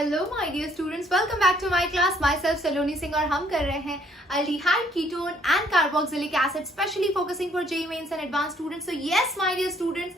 Hello my dear students, welcome back to my class. Myself Saloni Singh और हम कर रहे हैं aldehyde ketone and carboxylic acid specially focusing for JEE mains and advance students. So yes my dear students,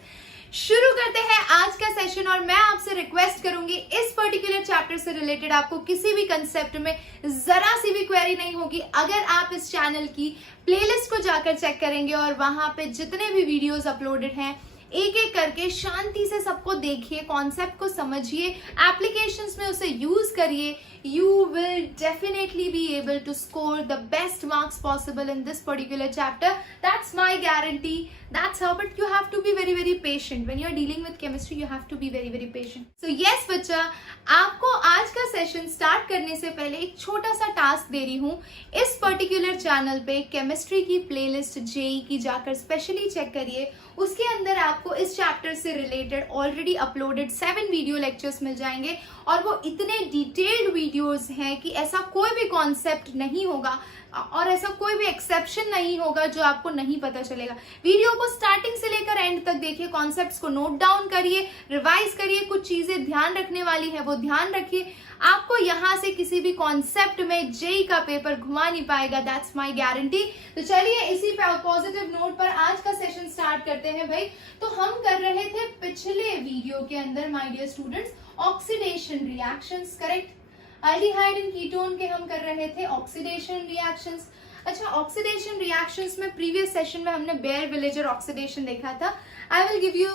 शुरू करते हैं आज का सेशन। और मैं आपसे रिक्वेस्ट करूंगी, इस पर्टिकुलर चैप्टर से रिलेटेड आपको किसी भी कंसेप्ट में जरा सी भी क्वेरी नहीं होगी अगर आप इस चैनल की प्लेलिस्ट को जाकर चेक करेंगे और वहां पे जितने भी वीडियोस अपलोडेड हैं एक एक करके शांति से सबको देखिए, कॉन्सेप्ट को समझिए, एप्लीकेशंस में उसे यूज करिए। You will definitely be able to score the best marks possible in this particular chapter. That's my guarantee, that's how, but you have to be very very patient when you are dealing with chemistry. You have to be very very patient. So yes बच्चा, आपको आज का session start करने से पहले एक छोटा सा टास्क दे रही हूँ। इस पर्टिकुलर चैनल पे केमिस्ट्री की प्लेलिस्ट जेईई की जाकर स्पेशली चेक करिए। उसके अंदर आपको इस चैप्टर से related already uploaded 7 video lectures मिल जाएंगे और वो इतने डिटेल्ड वीडियोस हैं कि ऐसा कोई भी कॉन्सेप्ट नहीं होगा और ऐसा कोई भी एक्सेप्शन नहीं होगा जो आपको नहीं पता चलेगा। वीडियो को स्टार्टिंग से लेकर एंड तक देखिए, कॉन्सेप्ट्स को नोट डाउन करिए, रिवाइज करिए, कुछ चीजें ध्यान रखने वाली है वो ध्यान रखिए। आपको यहाँ से किसी भी कॉन्सेप्ट में जेईई का पेपर घुमा नहीं पाएगा, दैट्स माय गारंटी। तो चलिए इसी पॉजिटिव नोट पर आज का सेशन स्टार्ट करते हैं भाई। तो हम कर रहे थे पिछले वीडियो के अंदर my dear students oxidation reactions, correct. Aldehyde and ketone के हम कर रहे थे ऑक्सीडेशन रिएक्शंस। अच्छा, ऑक्सीडेशन रिएक्शंस में प्रीवियस सेशन में हमने बेयर विलेजर ऑक्सीडेशन देखा था। I will give you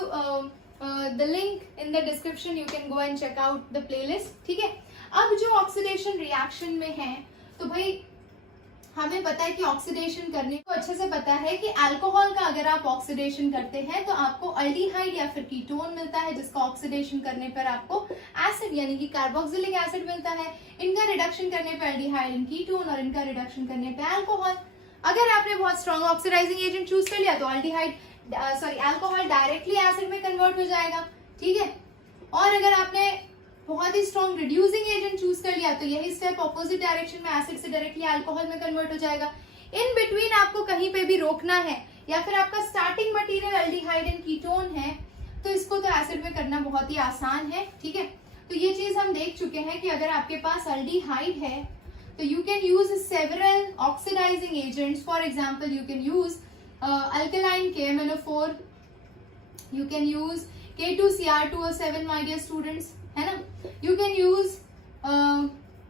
the link in the description, you can go and check out the playlist, ठीक है। अब जो ऑक्सीडेशन रिएक्शन में है, तो भाई हमें पता है कि ऑक्सीडेशन करने को अच्छे से पता है कि अल्कोहल का अगर आप ऑक्सीडेशन करते हैं तो आपको अल्डिहाइड या फिर कीटोन मिलता है, जिसका ऑक्सीडेशन करने पर आपको एसिड यानी कि कार्बोक्सिलिक एसिड मिलता है। इनका रिडक्शन करने पर अल्डिहाइड एंड कीटोन और इनका रिडक्शन करने पर अल्कोहल। अगर आपने बहुत स्ट्रॉन्ग ऑक्सीडाइजिंग एजेंट चूज कर लिया तो अल्कोहल डायरेक्टली एसिड में कन्वर्ट हो जाएगा, ठीक है। और अगर आपने बहुत ही स्ट्रॉन्ग रिड्यूसिंग एजेंट चूज कर लिया तो यही स्टेप अपोजिट डायरेक्शन में एसिड से डायरेक्टली अल्कोहल में कन्वर्ट हो जाएगा। इन बिटवीन आपको कहीं पे भी रोकना है या फिर आपका starting material aldehyde and ketone है तो इसको तो एसिड में करना बहुत ही आसान है, ठीक है। तो ये चीज हम देख चुके हैं कि अगर आपके पास अल्डिहाइड है तो you can use several oxidizing agents. For example you can use alkaline KMnO4, you can use K2Cr2O7 my dear students, है ना। यू कैन यूज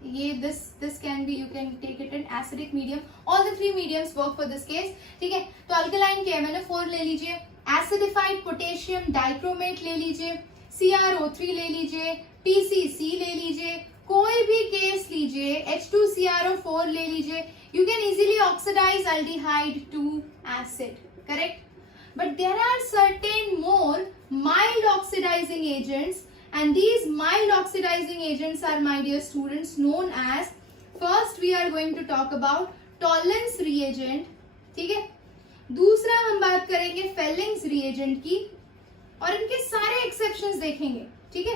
ये this can be, you can take it in acidic medium, all the 3 mediums work for this case, ठीक है। तो alkaline KMnO4 ले लीजिए, acidified potassium dichromate ले लीजिए, CrO3 ले लीजिए, PCC ले लीजिए, कोई भी केस लीजिए, H2CrO4 ले लीजिए। You can easily oxidize aldehyde to acid, correct. But there are certain more mild oxidizing agents, and these mild oxidizing agents are, my dear students, known as, first we are going to talk about Tollens reagent, ठीक है। दूसरा हम बात करेंगे Fellings reagent की और इनके सारे एक्सेप्शंस देखेंगे, ठीक है।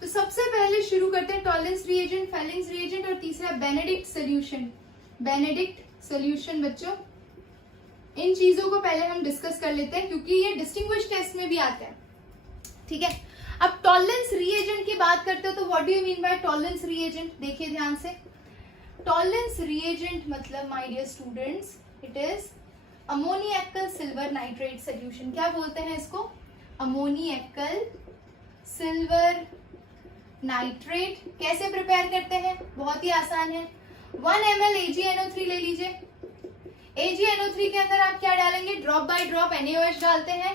तो सबसे पहले शुरू करते हैं Tollens reagent, Fellings reagent और तीसरा Benedict solution। Benedict solution बच्चों, इन चीजों को पहले हम डिस्कस कर लेते हैं क्योंकि ये डिस्टिंग्विश टेस्ट में भी आते हैं, ठीक है। अब टॉलरेंस रिएजेंट की बात करते हो तो what do you mean by Tollens reagent, देखिए ध्यान से। टॉलरेंस रिएजेंट मतलब my dear students, it is ammoniacal silver nitrate solution. क्या बोलते हैं इसको? Ammoniacal silver nitrate. कैसे प्रिपेयर करते हैं? बहुत ही आसान है। 1 ml AgNO3 ले लीजिए। AgNO3 के अंदर आप क्या डालेंगे? ड्रॉप बाय ड्रॉप NaOH डालते हैं,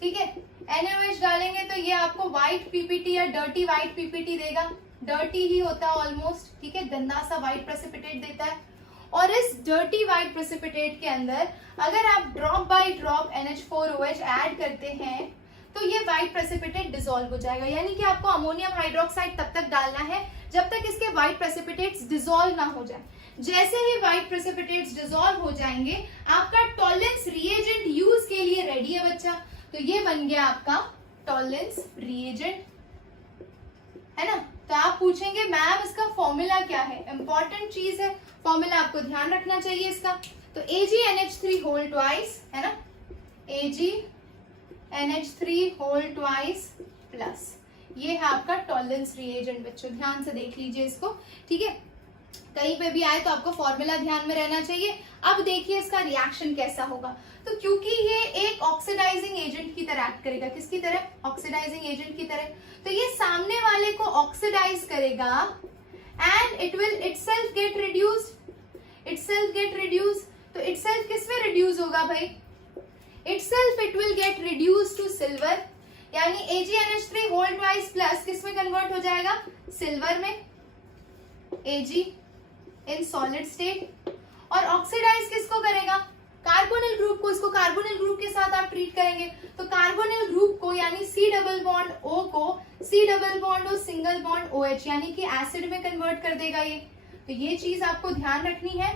ठीक है। NaOH डालेंगे तो ये आपको व्हाइट पीपीटी या डर्टी व्हाइट पीपीटी देगा। डर्टी ही होता है ऑलमोस्ट, ठीक है, गंदा सा व्हाइट प्रेसिपिटेट देता है। और इस डर्टी व्हाइट प्रेसिपिटेट के अंदर अगर आप drop by drop NH4OH add करते हैं तो ये व्हाइट प्रेसिपिटेट डिसॉल्व हो जाएगा। यानी कि आपको अमोनियम हाइड्रोक्साइड तब तक डालना है जब तक इसके व्हाइट प्रेसिपिटेट्स डिसॉल्व ना हो जाए। जैसे ही व्हाइट प्रेसिपिटेट्स डिसॉल्व हो जाएंगे आपका टॉलरेंस रिएजेंट यूज के लिए रेडी है बच्चा। तो ये बन गया आपका टॉलरेंस रिएजेंट, है ना। तो आप पूछेंगे मैम इसका फॉर्मूला क्या है? इंपॉर्टेंट चीज है, फॉर्मूला आपको ध्यान रखना चाहिए इसका। तो AgNH3 होल ट्वाइस, है ना, AgNH3 होल ट्वाइस प्लस ये है आपका टॉलरेंस रिएजेंट बच्चों, ध्यान से देख लीजिए इसको, ठीक है। कहीं पे भी आए तो आपको फॉर्मूला ध्यान में रहना चाहिए। अब देखिए इसका रिएक्शन कैसा होगा। तो क्योंकि ये एक ऑक्सीडाइजिंग एजेंट की तरह एक्ट करेगा, किसकी तरह? ऑक्सीडाइजिंग एजेंट की तरह। तो ये सामने वाले को ऑक्सीडाइज करेगा and it will itself get reduced, itself get reduced. तो इटसेल्फ किस में रिड्यूस होगा भाई? Itself it will get reduce to silver, यानी AgNH3 होल ट्वाइस प्लस किस में कन्वर्ट हो जाएगा? सिल्वर में, Ag इन सॉलिड स्टेट। और ऑक्सीडाइज किसको करेगा? कार्बोनिल ग्रुप को। इसको कार्बोनिल ग्रुप के साथ आप ट्रीट करेंगे तो कार्बोनिल ग्रुप को यानी C डबल बॉन्ड O को C double bond O single bond OH यानी कि एसिड में कन्वर्ट कर देगा ये। तो ये चीज आपको ध्यान रखनी है।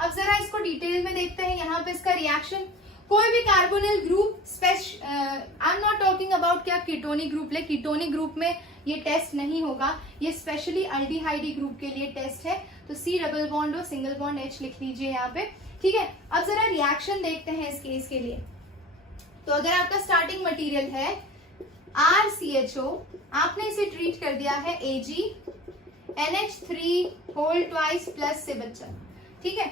अब जरा इसको डिटेल में देखते हैं यहाँ पे इसका रिएक्शन। कोई भी carbonyl group I am not talking about क्या कीटोनिक ग्रुप ले, कीटोनिक ग्रुप में ये टेस्ट नहीं होगा, ये स्पेशली अल्डिहाइडी ग्रुप के लिए टेस्ट है। तो C double bond O single bond H लिख लीजिए यहाँ पे, ठीक है। अब जरा रिएक्शन देखते हैं इस केस के लिए। तो अगर आपका स्टार्टिंग मटेरियल है RCHO, आपने इसे ट्रीट कर दिया है AgNH3 होल ट्वाइस प्लस से बच्चा, ठीक है।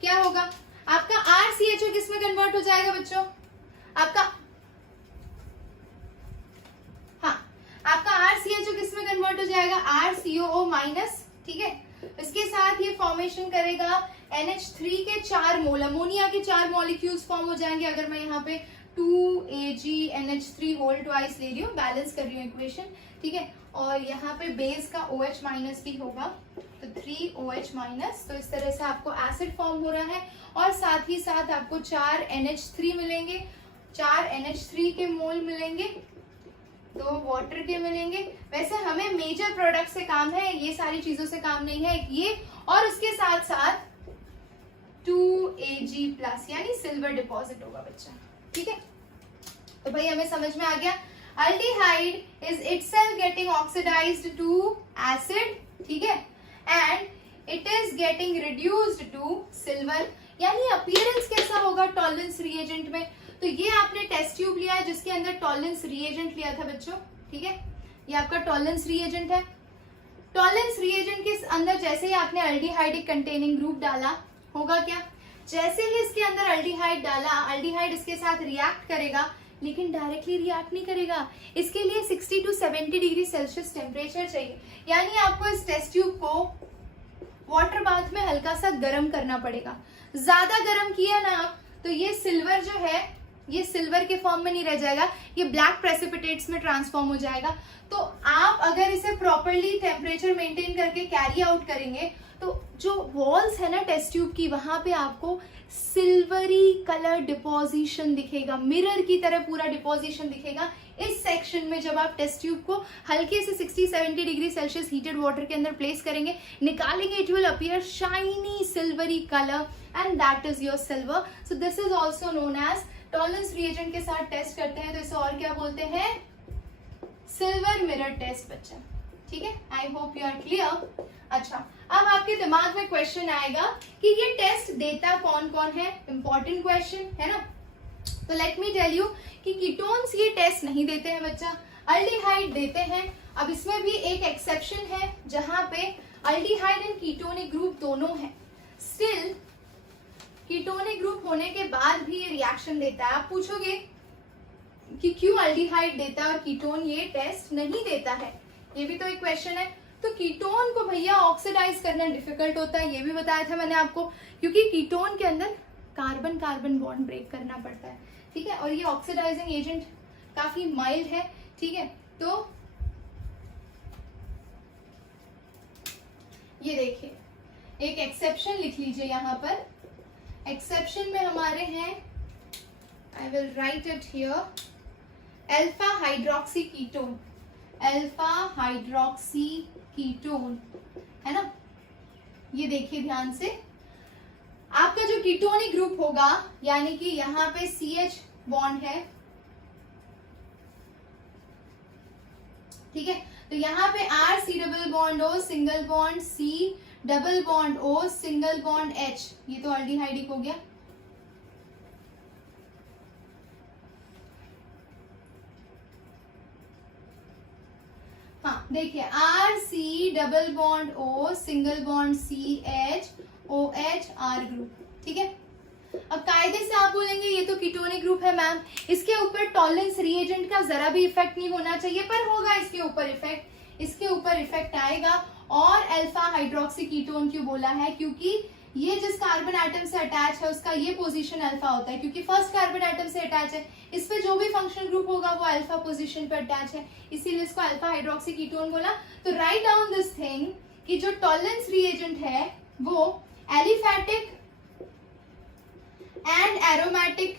क्या होगा आपका RCHO किस में कन्वर्ट हो जाएगा बच्चों? आपका आपका RCHO किस में कन्वर्ट हो जाएगा? RCOO माइनस, ठीक है। इसके साथ ये फॉर्मेशन करेगा NH3 के 4 मोल, अमोनिया के 4 मॉलिक्यूल्स फॉर्म हो जाएंगे। अगर मैं यहाँ पे 2AgNH3 होल ट्वाइस ले रही हूँ, बैलेंस कर रही हूँ इक्वेशन, ठीक है। और यहाँ पे बेस का OH माइनस भी होगा, तो 3OH माइनस। तो इस तरह से आपको एसिड फॉर्म हो रहा है और साथ ही साथ आपको 4 NH3 मिलेंगे, 4 NH3 के मोल मिलेंगे, 2 वाटर के मिलेंगे। वैसे हमें मेजर प्रोडक्ट से काम है, ये सारी चीजों से काम नहीं है, ये और उसके साथ साथ 2Ag प्लस यानी सिल्वर डिपॉजिट होगा बच्चा, ठीक है। तो भाई हमें समझ में आ गया, aldehyde is itself getting oxidized to acid, ठीक है, and it is getting reduced to silver. यानी अपीयरेंस कैसा होगा टॉलरेंस रिएजेंट में? तो ये आपने टेस्ट ट्यूब लिया है जिसके अंदर टॉलरेंस रिएजेंट लिया था बच्चों, ठीक है। ये आपका टॉलरेंस रिएजेंट है। टॉलरेंस रिएजेंट के अंदर जैसे ही आपने अल्डिहाइड कंटेनिंग ग्रुप डाला, होगा क्या? जैसे ही इसके अंदर अल्डिहाइड डाला, अल्डिहाइड इसके साथ रिएक्ट करेगा, लेकिन डायरेक्टली रिएक्ट नहीं करेगा। इसके लिए 60 to 70 डिग्री सेल्सियस टेम्परेचर चाहिए। यानी आपको इस टेस्ट ट्यूब को वाटर बाथ में हल्का सा गर्म करना पड़ेगा। ज्यादा गर्म किया ना आप तो ये सिल्वर जो है ये सिल्वर के फॉर्म में नहीं रह जाएगा, ये ब्लैक प्रेसिपिटेट्स में ट्रांसफॉर्म हो जाएगा। तो आप अगर इसे प्रॉपरली टेम्परेचर मेंटेन करके कैरी आउट करेंगे तो जो वॉल्स है ना टेस्ट ट्यूब की, वहां पे आपको सिल्वरी कलर डिपोजिशन दिखेगा, मिरर की तरह पूरा डिपोजिशन दिखेगा इस सेक्शन में। जब आप टेस्ट ट्यूब को हल्के से 60-70 डिग्री सेल्सियस हीटेड वाटर के अंदर प्लेस करेंगे, निकालेंगे, it will appear shiny silvery colour and that is your silver. So this is also known as Tollens reagent के साथ टेस्ट करते हैं तो इसे और क्या बोलते हैं? सिल्वर मिरर टेस्ट बच्चा, ठीक है। I hope you are clear. अच्छा, अब आपके दिमाग में क्वेश्चन आएगा कि ये टेस्ट देता कौन कौन है? इंपॉर्टेंट क्वेश्चन है ना। तो लेट मी टेल यू कि कीटोन्स ये टेस्ट नहीं देते हैं बच्चा, अल्डिहाइड देते हैं। अब इसमें भी एक एक्सेप्शन है जहां पे अल्डिहाइड एंड कीटोनिक ग्रुप दोनों है। स्टिल कीटोनिक ग्रुप होने के बाद भी ये रिएक्शन देता है। आप पूछोगे कि क्यों अल्डिहाइड देता है और कीटोन ये टेस्ट नहीं देता है, ये भी तो एक क्वेश्चन है। तो कीटोन को भैया ऑक्सीडाइज करना डिफिकल्ट होता है, ये भी बताया था मैंने आपको, क्योंकि कीटोन के अंदर कार्बन कार्बन बॉन्ड ब्रेक करना पड़ता है, ठीक है। और ये ऑक्सीडाइजिंग एजेंट काफी माइल्ड है, ठीक है। तो ये देखिए एक एक्सेप्शन लिख लीजिए यहाँ पर। एक्सेप्शन में हमारे हैं, I will write it here, alpha hydroxy ketone, alpha hydroxy ketone है ना। ये देखिए ध्यान से, आपका जो कीटोनिक ग्रुप होगा यानी कि यहाँ पे CH बॉन्ड है, ठीक है। तो यहाँ पे R C double bond O single bond C double bond O single bond H, ये तो अल्डिहाइडिक हो गया। देखिए R C double bond O single bond C H O H R group, ठीक है। अब कायदे से आप बोलेंगे ये तो कीटोनिक ग्रुप है मैम, इसके ऊपर टॉलरेंस रिएजेंट का जरा भी इफेक्ट नहीं होना चाहिए, पर होगा इसके ऊपर इफेक्ट, इसके ऊपर इफेक्ट आएगा। और अल्फा हाइड्रोक्सी कीटोन क्यों बोला है, क्योंकि ये जिस कार्बन एटम से अटैच है उसका ये पोजीशन अल्फा होता है, क्योंकि फर्स्ट कार्बन एटम से अटैच है, इस पे जो भी फंक्शनल ग्रुप होगा वो अल्फा पोजीशन पे अटैच है, इसीलिए इसको अल्फा हाइड्रोक्सी कीटोन बोला। तो राइट डाउन दिस थिंग कि जो टॉलरेंस रिएजेंट है वो aliphatic and aromatic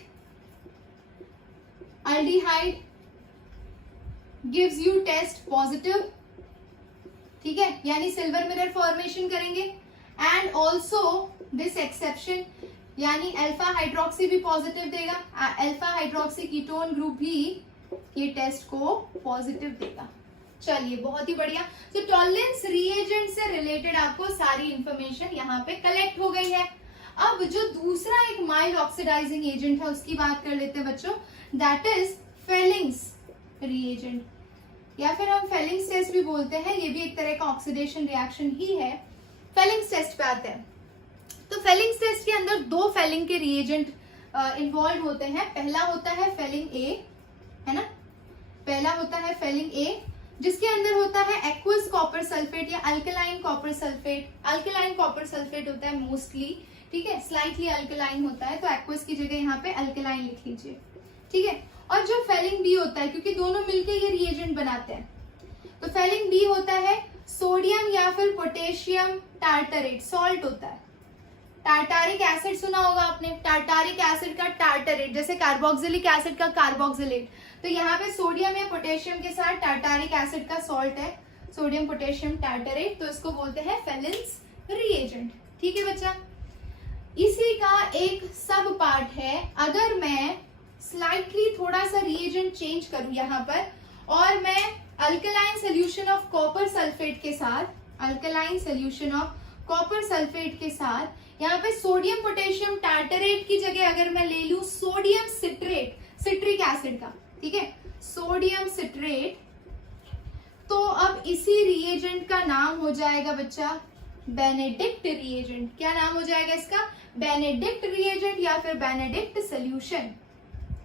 aldehyde gives you test positive, ठीक है, यानी सिल्वर मिरर फॉर्मेशन करेंगे। एंड ऑल्सो दिस एक्सेप्शन, यानी अल्फा हाइड्रोक्सी भी पॉजिटिव देगा, अल्फा हाइड्रोक्सी कीटोन ग्रुप भी ये टेस्ट को पॉजिटिव देगा। चलिए बहुत ही बढ़िया। तो टॉलरेंस रिएजेंट से रिलेटेड आपको सारी इंफॉर्मेशन यहाँ पे कलेक्ट हो गई है। अब जो दूसरा एक माइल्ड ऑक्सीडाइजिंग एजेंट है उसकी बात कर लेते हैं बच्चों, दैट इज फेलिंग्स रिएजेंट, या फिर हम फेलिंग्स टेस्ट भी बोलते हैं, ये भी एक तरह का ऑक्सीडेशन रिएक्शन ही है। फेलिंग्स टेस्ट पे आते हैं। तो फेलिंग्स टेस्ट के अंदर दो फेलिंग के रिएजेंट इन्वॉल्व होते हैं। पहला होता है फेलिंग ए, है ना, पहला होता है फेलिंग ए, जिसके अंदर होता है एक्वस कॉपर सल्फेट या alkaline copper sulphate. Alkaline copper sulphate होता है मोस्टली, ठीक है, स्लाइटली अल्कलाइन होता है, तो एक्वस की जगह यहाँ पे अल्कलाइन लिख लीजिए, ठीक है। और जो फेलिंग बी होता है, क्योंकि दोनों मिलकर ये रिएजेंट बनाते हैं, तो फेलिंग बी होता है सोडियम या फिर पोटेशियम टार्टरेट, सॉल्ट होता है। टार्टारिक एसिड सुना होगा आपने, टार्टारिक एसिड का टार्टरेट, जैसे कार्बोक्सिलिक एसिड का कार्बोक्सिलेट, तो यहाँ पे सोडियम या पोटेशियम के साथ टार्टारिक एसिड का सॉल्ट है, सोडियम पोटेशियम टार्टरेट, तो इसको बोलते हैं फेलिंग्स रिएजेंट, ठीक है बच्चा। इसी का एक सब पार्ट है, अगर मैं स्लाइटली थोड़ा सा रिएजेंट चेंज करूं यहाँ पर, और मैं alkaline solution of copper sulphate के साथ, alkaline solution of copper sulphate के साथ यहाँ पे सोडियम पोटेशियम टार्टरेट की जगह अगर मैं ले लूं सोडियम सिट्रेट, सिट्रिक एसिड का, ठीक है, सोडियम सिट्रेट, तो अब इसी रिएजेंट का नाम हो जाएगा बच्चा बेनेडिक्ट रिएजेंट। क्या नाम हो जाएगा इसका? बेनेडिक्ट रिएजेंट या फिर बेनेडिक्ट सोल्यूशन,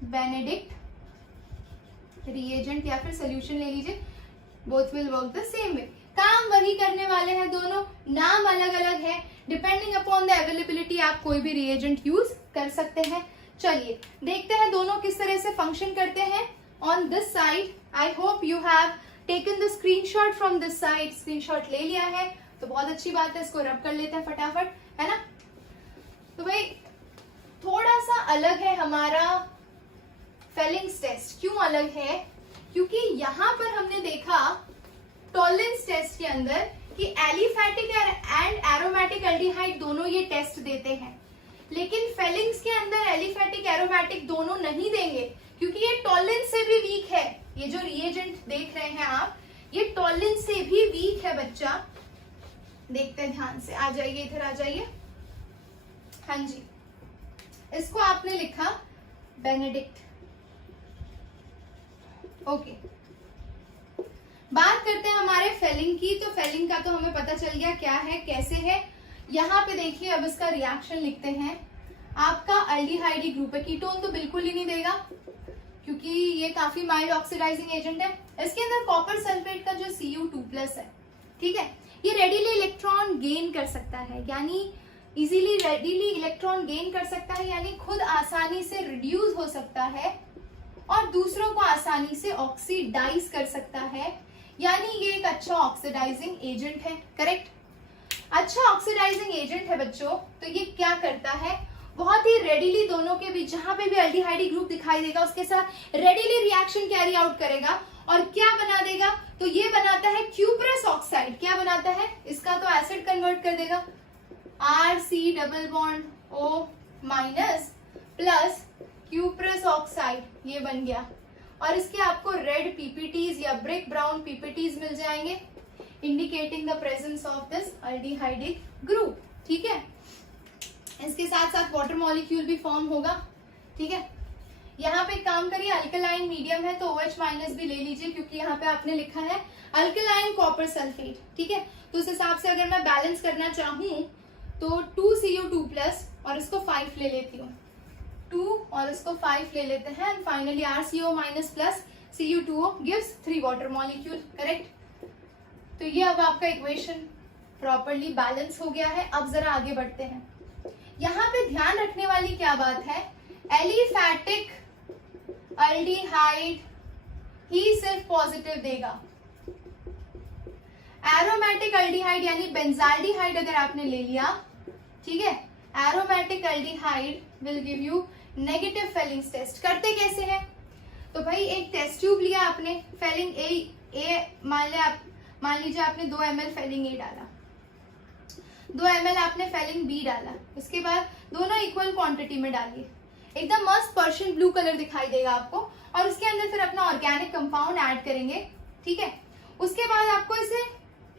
बेनेडिक्ट रिएजेंट या फिर सोल्यूशन ले लीजिए, both will work the same way, काम वही करने वाले हैं दोनों, नाम अलग अलग है, डिपेंडिंग अपॉन द अवेलेबिलिटी आप कोई भी रिएजेंट यूज कर सकते हैं। चलिए देखते हैं दोनों किस तरह से फंक्शन करते हैं। On this side I hope you have taken the screenshot from this side, screenshot ले लिया है तो बहुत अच्छी बात है, इसको रब कर लेते हैं फटाफट, है ना। तो भाई थोड़ा सा अलग है हमारा फेलिंग्स टेस्ट। क्यों अलग है? क्योंकि यहां पर हमने देखा टॉलरेंस टेस्ट के अंदर कि एलिफैटिक एंड एरोमेटिक एल्डिहाइड दोनों ये टेस्ट देते हैं, लेकिन फेलिंग्स के अंदर एलिफैटिक एरोमेटिक दोनों नहीं देंगे, क्योंकि ये टॉलरेंस से भी वीक है। ये जो रिएजेंट देख रहे हैं आप, ये टॉलरेंस से भी वीक है बच्चा। देखते हैं ध्यान से, आ जाइए इधर आ जाइए। हाँ जी, इसको आपने लिखा बेनेडिक्ट, ओके। बात करते हैं हमारे फेलिंग की। तो फेलिंग का तो हमें पता चल गया क्या है, कैसे है। यहाँ पे देखिए, अब इसका रिएक्शन लिखते हैं। आपका अल्डिहाइड ग्रुप है, कीटोन तो बिल्कुल ही नहीं देगा क्योंकि ये काफी माइल्ड ऑक्सीडाइजिंग एजेंट है। इसके अंदर कॉपर सल्फेट का जो Cu2+ है, ठीक है, ये रेडिली इलेक्ट्रॉन गेन कर सकता है, यानी इजीली रेडिली इलेक्ट्रॉन गेन कर सकता है, यानी खुद आसानी से रिड्यूस हो सकता है और दूसरों को आसानी से ऑक्सीडाइज कर सकता है, यानी ये एक अच्छा ऑक्सीडाइजिंग एजेंट है। करेक्ट, अच्छा ऑक्सीडाइजिंग एजेंट है बच्चों। तो ये क्या करता है, बहुत ही रेडिली दोनों के बीच जहां पे भी एल्डिहाइड ग्रुप दिखाई देगा उसके साथ रेडिली रिएक्शन कैरी आउट करेगा और क्या बना देगा, तो ये बनाता है क्यूप्रस ऑक्साइड। क्या बनाता है, इसका तो एसिड कन्वर्ट कर देगा, RC+O- प्लस क्यूप्रस ऑक्साइड, ये बन गया। और इसके आपको रेड पीपीटीज या ब्रिक ब्राउन पीपीटीज मिल जाएंगे, indicating the presence of this aldehydic group, ठीक है। इसके साथ साथ वाटर मॉलिक्यूल भी फॉर्म होगा, ठीक है। यहाँ पे काम करिए, अल्कलाइन मीडियम है तो OH माइनस भी ले लीजिए, क्योंकि यहाँ पे आपने लिखा है अल्कलाइन कॉपर सल्फेट, ठीक है। तो उस हिसाब से अगर मैं बैलेंस करना चाहूँ तो 2Cu2 प्लस और इसको 5 ले लेती हूँ, 2 और इसको 5 ले लेते हैं, and finally RCO minus plus Cu2O gives 3 water molecule, correct. तो ये अब आपका इक्वेशन प्रॉपरली बैलेंस हो गया है। अब जरा आगे बढ़ते हैं। यहाँ पे ध्यान रखने वाली क्या बात है, एलिफैटिक अल्डिहाइड ही सिर्फ पॉजिटिव देगा। एरोमेटिक अल्डिहाइड यानी बेंजाल्डिहाइड अगर आपने ले लिया, ठीक है, aromatic aldehyde will give you negative Fehling's test. करते कैसे हैं, तो भाई एक टेस्ट ट्यूब लिया आपने, फेलिंग ए मान लीजिए आपने 2 ml फेलिंग ए डाला, 2 ml आपने फेलिंग बी डाला, उसके बाद दोनों इक्वल क्वांटिटी में डालिए, एकदम मस्त पर्शियन ब्लू कलर दिखाई देगा आपको, और उसके अंदर फिर अपना ऑर्गेनिक कंपाउंड ऐड करेंगे, ठीक है। उसके बाद आपको इसे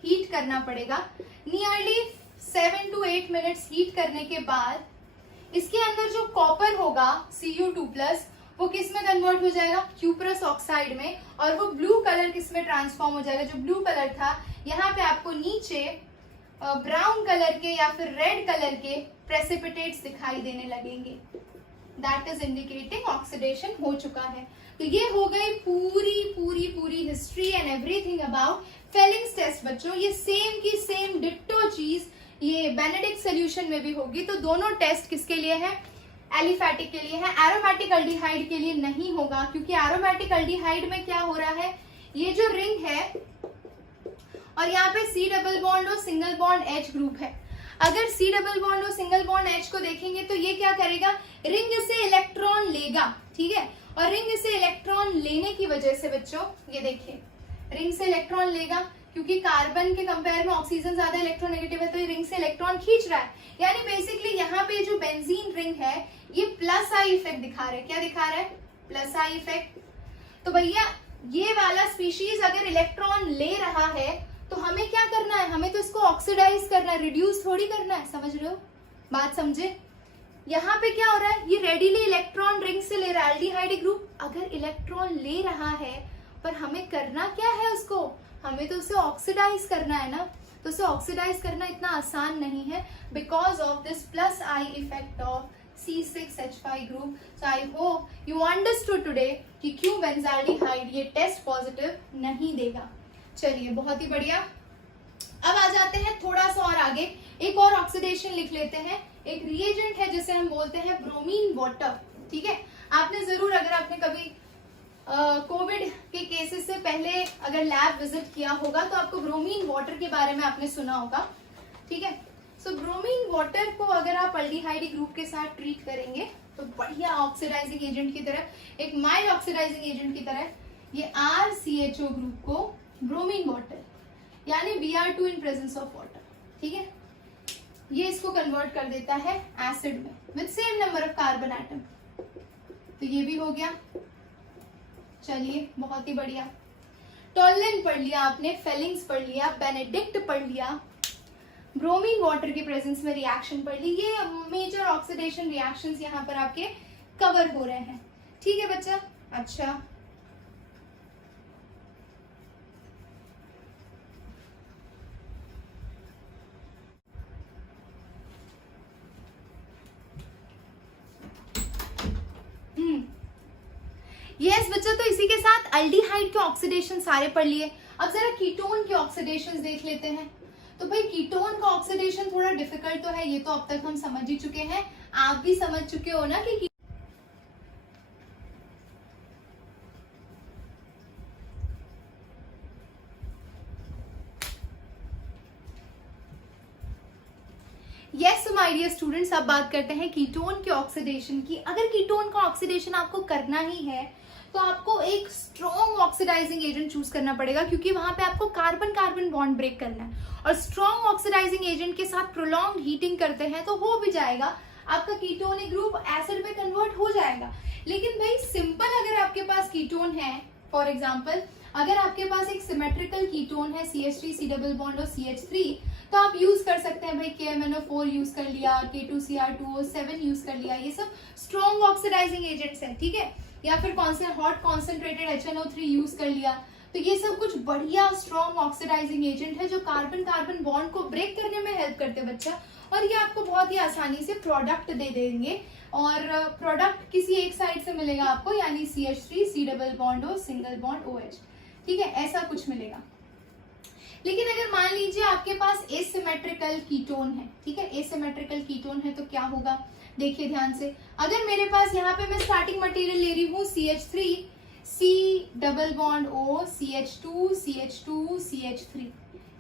हीट करना पड़ेगा, नियरली 7 to 8 मिनट्स हीट करने के बाद इसके अंदर जो कॉपर होगा Cu2 प्लस वो किस में कन्वर्ट हो जाएगा, क्यूप्रस ऑक्साइड में, और वो ब्लू कलर किस में ट्रांसफॉर्म हो जाएगा, जो ब्लू कलर था यहाँ पे आपको नीचे ब्राउन कलर के या फिर रेड कलर के प्रेसिपिटेट्स दिखाई देने लगेंगे। दैट इज इंडिकेटिंग ऑक्सीडेशन हो चुका है। तो ये हो गई पूरी पूरी पूरी history and everything about Fehling's test बच्चों। ये सेम की सेम डिट्टो चीज ये बेनेडिक्ट सोल्यूशन में भी होगी। तो दोनों टेस्ट किसके लिए है, एलिफैटिक के लिए है, एरोमेटिक अल्डिहाइड के लिए नहीं होगा, क्योंकि एरोमेटिक अल्डिहाइड में क्या हो रहा है, ये जो रिंग है और यहाँ पे C डबल बॉन्ड और सिंगल बॉन्ड H ग्रुप है। अगर C डबल बॉन्ड और सिंगल बॉन्ड H को देखेंगे तो ये क्या करेगा, रिंग से इलेक्ट्रॉन लेगा, ठीक है। और रिंग से इलेक्ट्रॉन लेने की वजह से बच्चों ये देखिए, रिंग से इलेक्ट्रॉन लेगा, क्योंकि कार्बन के कंपेयर में ऑक्सीजन ज्यादा इलेक्ट्रोनेगेटिव है, तो ये रिंग से इलेक्ट्रॉन खींच रहा है। यानी बेसिकली यहाँ पे जो बेंजीन रिंग है ये प्लस आई इफेक्ट दिखा रहा है। क्या दिखा रहा है, प्लस आई इफेक्ट। तो भैया ये वाला स्पीशीज अगर इलेक्ट्रॉन ले रहा है तो हमें क्या करना है, हमें तो इसको ऑक्सीडाइज करना है, रिड्यूस थोड़ी करना है। समझ रहे हो बात, समझे। यहाँ पे क्या हो रहा है, ये रेडीली इलेक्ट्रॉन रिंग से ले रहा है। एल्डिहाइड ग्रुप अगर इलेक्ट्रॉन ले रहा है, पर हमें करना क्या है, उसको हमें तो उसे ऑक्सीडाइज करना है ना। तो उसे ऑक्सीडाइज करना इतना आसान नहीं है, because of this plus I effect of C6H5 group. So I hope you understood today कि क्यों बेंजाल्डिहाइड ये टेस्ट पॉजिटिव नहीं देगा। चलिए बहुत ही बढ़िया। अब आ जाते हैं थोड़ा सा और आगे, एक और ऑक्सीडेशन लिख लेते हैं। एक रिएजेंट है जिसे हम बोलते हैं ब्रोमीन वाटर, ठीक है। आपने जरूर, अगर आपने कभी कोविड के केसेस से पहले अगर लैब विजिट किया होगा तो आपको ब्रोमीन वाटर के बारे में आपने सुना होगा, ठीक है। सो ब्रोमीन वाटर को अगर आप अल्डिहाइड ग्रुप के साथ ट्रीट करेंगे तो बढ़िया ऑक्सीडाइजिंग एजेंट की तरह, एक माइल्ड ऑक्सीडाइजिंग एजेंट की तरह, ये RCHO ग्रुप को ब्रोमीन वाटर यानी Br2 in presence of water, ठीक है, ये इसको कन्वर्ट कर देता है एसिड में with same number of carbon atom. तो ये भी हो गया। चलिए बहुत ही बढ़िया। टोल्यूएन पढ़ लिया आपने, फेलिंग्स पढ़ लिया, बेनेडिक्ट पढ़ लिया, ब्रोमीन वाटर के प्रेजेंस में रिएक्शन पढ़ ली। ये मेजर ऑक्सीडेशन रिएक्शंस यहाँ पर आपके कवर हो रहे हैं, ठीक है बच्चा। अच्छा यस बच्चों, तो इसी के साथ अल्डिहाइड के ऑक्सीडेशन सारे पढ़ लिए। अब जरा कीटोन के ऑक्सीडेशन देख लेते हैं। तो भाई कीटोन का ऑक्सीडेशन थोड़ा डिफिकल्ट तो है, ये तो अब तक हम समझ ही चुके हैं, आप भी समझ चुके हो ना कि यस माय डियर स्टूडेंट्स। अब बात करते हैं कीटोन के ऑक्सीडेशन की। अगर कीटोन का ऑक्सीडेशन आपको करना ही है तो आपको एक स्ट्रॉन्ग ऑक्सीडाइजिंग एजेंट चूज करना पड़ेगा, क्योंकि वहां पे आपको कार्बन कार्बन बॉन्ड ब्रेक करना है। और स्ट्रॉन्ग ऑक्सीडाइजिंग एजेंट के साथ प्रोलॉन्ग हीटिंग करते हैं तो हो भी जाएगा, आपका कीटोनिक ग्रुप एसिड में कन्वर्ट हो जाएगा। लेकिन भाई सिंपल अगर आपके पास कीटोन है, फॉर एग्जाम्पल अगर आपके पास एक सिमेट्रिकल कीटोन है CH3 C डबल बॉन्ड और CH3, तो आप यूज कर सकते हैं भाई KMnO4 यूज कर लिया, K2Cr2O7 यूज कर लिया, ये सब स्ट्रॉन्ग ऑक्सीडाइजिंग एजेंट्स हैं, ठीक है। या फिर हॉट कॉन्सेंट्रेटेड HNO3 यूज कर लिया। तो ये सब कुछ बढ़िया स्ट्रॉन्ग ऑक्सीडाइजिंग एजेंट है जो कार्बन कार्बन बॉन्ड को ब्रेक करने में हेल्प करते हैं बच्चा, और ये आपको बहुत ही आसानी से प्रोडक्ट दे देंगे। और प्रोडक्ट किसी एक साइड से मिलेगा आपको, यानी CH3 C double bond O single bond OH, ठीक है, ऐसा कुछ मिलेगा। लेकिन अगर मान लीजिए आपके पास एसिमेट्रिकल कीटोन है, ठीक है, एसिमेट्रिकल कीटोन है तो क्या होगा, देखिए ध्यान से। अगर मेरे पास यहाँ पे मैं स्टार्टिंग मटेरियल ले रही हूँ CH3 C double bond O CH2 CH2 CH3,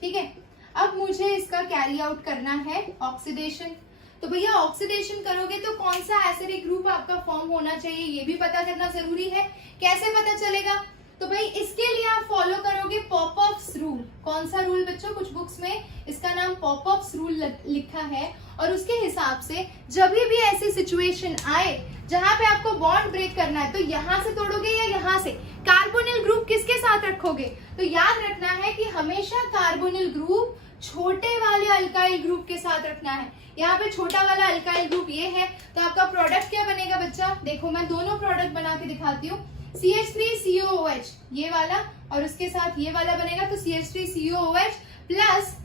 ठीक है। अब मुझे इसका कैरी आउट करना है ऑक्सीडेशन। तो भैया ऑक्सीडेशन करोगे तो कौन सा एसिडिक ग्रुप आपका फॉर्म होना चाहिए ये भी पता करना जरूरी है। कैसे पता चलेगा, तो भाई इसके लिए आप फॉलो करोगे पॉपअप्स रूल। कौन सा रूल बच्चों, कुछ बुक्स में इसका नाम पॉपअप्स रूल लिखा है, और उसके हिसाब से जब भी ऐसी सिचुएशन आए जहां पे आपको बॉन्ड ब्रेक करना है, तो यहाँ से तोड़ोगे या यहाँ से, कार्बोनिल ग्रुप किसके साथ रखोगे, तो याद रखना है कि हमेशा कार्बोनिल ग्रुप छोटे वाले अल्काइल ग्रुप के साथ रखना है। यहाँ पे छोटा वाला अल्काइल ग्रुप ये है, तो आपका प्रोडक्ट क्या बनेगा बच्चा, देखो मैं दोनों प्रोडक्ट बना के दिखाती हूँ। CH3COOH ये वाला और उसके साथ ये वाला बनेगा, तो CH3COOH plus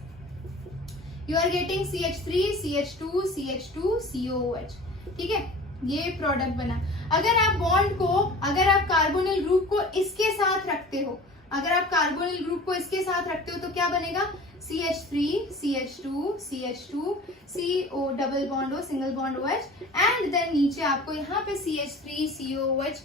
you are getting CH3CH2CH2COOH, ठीक है, ये प्रोडक्ट बना। अगर आप बॉन्ड को, अगर आप कार्बोनिल ग्रुप को इसके साथ रखते हो, अगर आप कार्बोनिल ग्रुप को इसके साथ रखते हो तो क्या बनेगा, CH3CH2CH2 CO double bond O single bond OH, and then नीचे आपको यहाँ पे CH3COOH,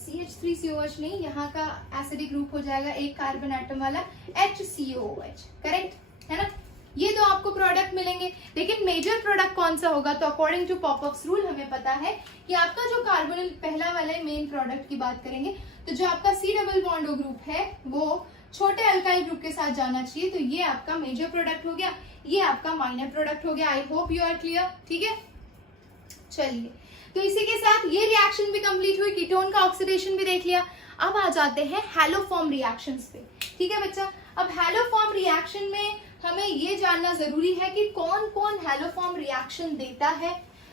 CH3COH नहीं, यहाँ का एसिडिक ग्रुप हो जाएगा एक कार्बन एटम वाला HCOOH, करेक्ट है ना। ये तो आपको प्रोडक्ट मिलेंगे, लेकिन मेजर प्रोडक्ट कौन सा होगा, तो अकॉर्डिंग टू पॉपअप्स रूल हमें पता है कि आपका जो कार्बोनिल पहला वाला मेन प्रोडक्ट की बात करेंगे, तो जो आपका C double bond O group है वो छोटे अल्काइल ग्रुप के साथ जाना चाहिए, तो ये आपका मेजर प्रोडक्ट हो गया, ये आपका माइनर प्रोडक्ट हो गया। I hope you are clear, ठीक है। चलिए, तो इसी के साथ ये रिएक्शन भी कंप्लीट हुई, कीटोन का ऑक्सीडेशन भी देख लिया। अब आ जाते हैं हैलोफॉर्म रिएक्शंस पे, ठीक है बच्चा। अब हैलोफॉर्म रिएक्शन में हमें ये जानना जरूरी है कि कौन कौन हैलोफॉर्म रिएक्शन देता है,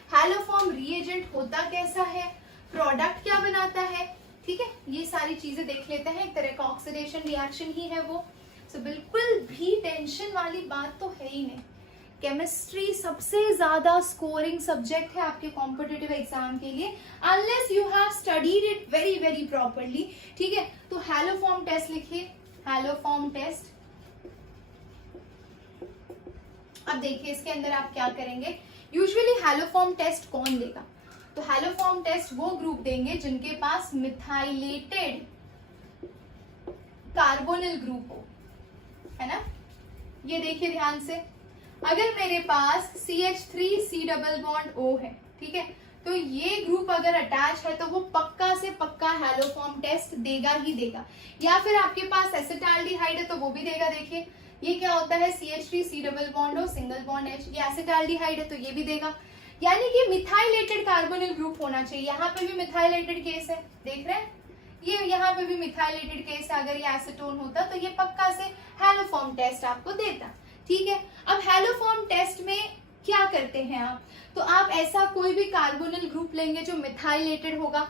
हैलोफॉर्म रिएजेंट होता कैसा है, प्रोडक्ट क्या बनाता है, ठीक है, ये सारी चीजें देख लेते हैं। एक तरह का ऑक्सीडेशन रिएक्शन ही है वो, सो बिल्कुल भी टेंशन वाली बात तो है ही नहीं। केमिस्ट्री सबसे ज्यादा स्कोरिंग सब्जेक्ट है आपके कॉम्पिटिटिव एग्जाम के लिए, unless you have studied it very very properly, ठीक है। तो हैलोफॉर्म टेस्ट लिखिए, हैलोफॉर्म टेस्ट। अब देखिए इसके अंदर आप क्या करेंगे, यूजुअली हैलोफॉर्म टेस्ट कौन देगा, तो हैलोफॉर्म टेस्ट वो ग्रुप देंगे जिनके पास मिथाइलेटेड कार्बोनिल ग्रुप हो, है ना। ये देखिए ध्यान से, अगर मेरे पास CH3C डबल बॉन्ड O है, ठीक है, तो ये ग्रुप अगर अटैच है तो वो पक्का से पक्का हैलोफॉर्म टेस्ट देगा ही देगा। या फिर आपके पास एसिटाल्डिहाइड है तो वो भी देगा। देखिए ये क्या होता है, CH3C double bond O single bond H, ये एसिटाल्डिहाइड है तो ये भी देगा। यानी कि मिथाइलेटेड कार्बोनिल ग्रुप होना चाहिए। यहाँ पे भी मिथाइलेटेड केस है, देख रहे हैं, ये यहाँ पे भी मिथाइलेटेड केस है। अगर ये एसीटोन होता तो ये पक्का से हैलोफॉर्म टेस्ट आपको देता, ठीक है। अब हैलोफॉर्म टेस्ट में क्या करते हैं आप, तो आप ऐसा कोई भी कार्बोनिल ग्रुप लेंगे जो मिथाइलेटेड होगा,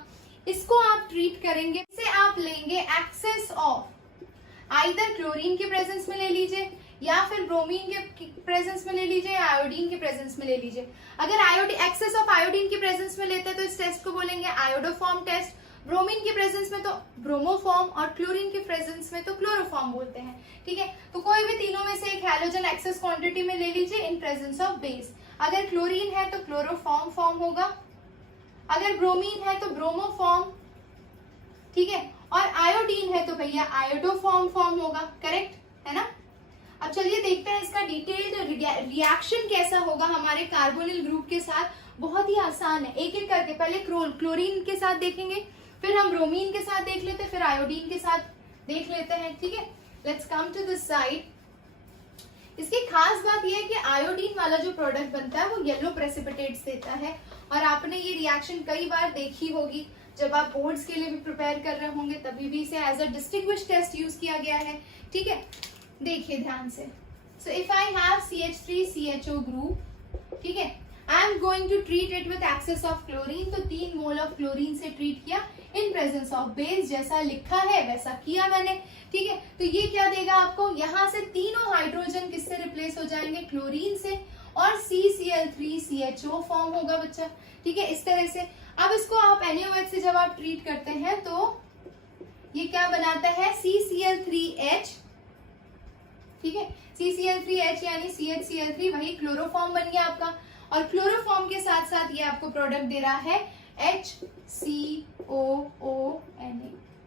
इसको आप ट्रीट करेंगे, इसे आप लेंगे एक्सेस ऑफ आइदर क्लोरीन के प्रेजेंस में ले लीजिए, या फिर ब्रोमीन के प्रेजेंस में ले लीजिए, या आयोडीन के प्रेजेंस में ले लीजिए। अगर एक्सेस ऑफ आयोडीन के प्रेजेंस में लेते हैं तो इस टेस्ट को बोलेंगे आयोडोफॉर्म टेस्ट, ब्रोमीन के प्रेजेंस में तो ब्रोमोफॉर्म, और क्लोरीन के प्रेजेंस में तो क्लोरोफॉर्म बोलते हैं, ठीक है। तो कोई भी तीनों में से एक हैलोजन एक्सेस क्वांटिटी में ले लीजिए इन प्रेजेंस ऑफ बेस। अगर क्लोरीन है तो क्लोरोफॉर्म फॉर्म होगा, अगर ब्रोमीन है तो ब्रोमोफॉर्म, ठीक है, और आयोडीन है तो भैया आयोडोफॉर्म फॉर्म होगा, करेक्ट है ना। अब चलिए देखते हैं इसका डिटेल्ड रिएक्शन कैसा होगा हमारे कार्बोनिल ग्रुप के साथ। बहुत ही आसान है, एक एक करके पहले क्लोरीन के साथ देखेंगे, फिर हम ब्रोमीन के साथ देख लेते हैं, फिर आयोडीन के साथ देख लेते हैं, ठीक है। Let's come to this side. इसकी खास बात यह है कि आयोडीन वाला जो प्रोडक्ट बनता है वो येलो प्रेसिपिटेट्स देता है, और आपने ये रिएक्शन कई बार देखी होगी जब आप बोर्ड्स के लिए भी प्रिपेयर कर रहे होंगे, तभी भी इसे as a distinguish test use किया गया है, ठीक है। देखिए ध्यान से, so if I have CH3CHO group, ठीक है, I am going to treat it with excess of chlorine, तो 3 मोल ऑफ क्लोरीन से ट्रीट किया इन प्रेजेंस ऑफ बेस, जैसा लिखा है वैसा किया मैंने, ठीक है। तो ये क्या देगा आपको, यहाँ से तीनों हाइड्रोजन किससे रिप्लेस हो जाएंगे, क्लोरीन से, और CCl3CHO फॉर्म होगा बच्चा, ठीक है, इस तरह से। अब इसको आप NaOH से जब आप ट्रीट करते हैं तो ये क्या बनाता है, CCl3H, ठीक है, CCl3H यानी CHCl3, वही क्लोरोफॉर्म बन गया आपका, और क्लोरोफॉर्म के साथ साथ ये आपको प्रोडक्ट दे रहा है HCOONA,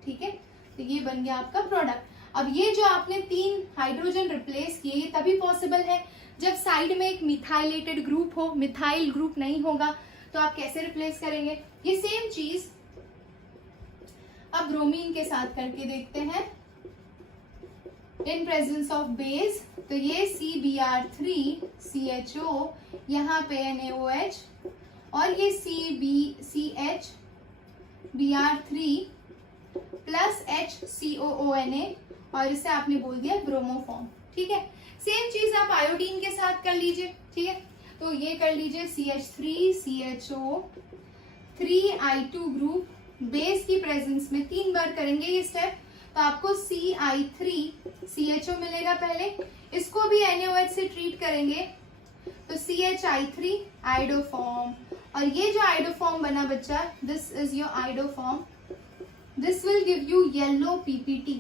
ठीक है, तो ये बन गया आपका प्रोडक्ट। अब ये जो आपने 3 हाइड्रोजन रिप्लेस किए ये तभी पॉसिबल है जब साइड में एक मिथाइलेटेड ग्रुप हो, मिथाइल ग्रुप नहीं होगा तो आप कैसे रिप्लेस करेंगे। ये सेम चीज अब ब्रोमीन के साथ करके देखते हैं इन प्रेजेंस ऑफ बेस, तो ये CBr3CHO, यहाँ पे NaOH, और ये CHBr3 प्लस HCOONA, और इसे आपने बोल दिया ब्रोमोफॉर्म, ठीक है। सेम चीज आप आयोडीन के साथ कर लीजिए, ठीक है, तो ये कर लीजिए CH3CHO 3I2 ग्रुप, बेस की प्रेजेंस में 3 बार करेंगे ये स्टेप, तो आपको CI3CHO मिलेगा पहले, इसको भी NaOH से ट्रीट करेंगे तो CHI3 आइडोफॉर्म, और ये जो आइडोफॉर्म बना बच्चा, this is your iodoform, this will give you yellow PPT,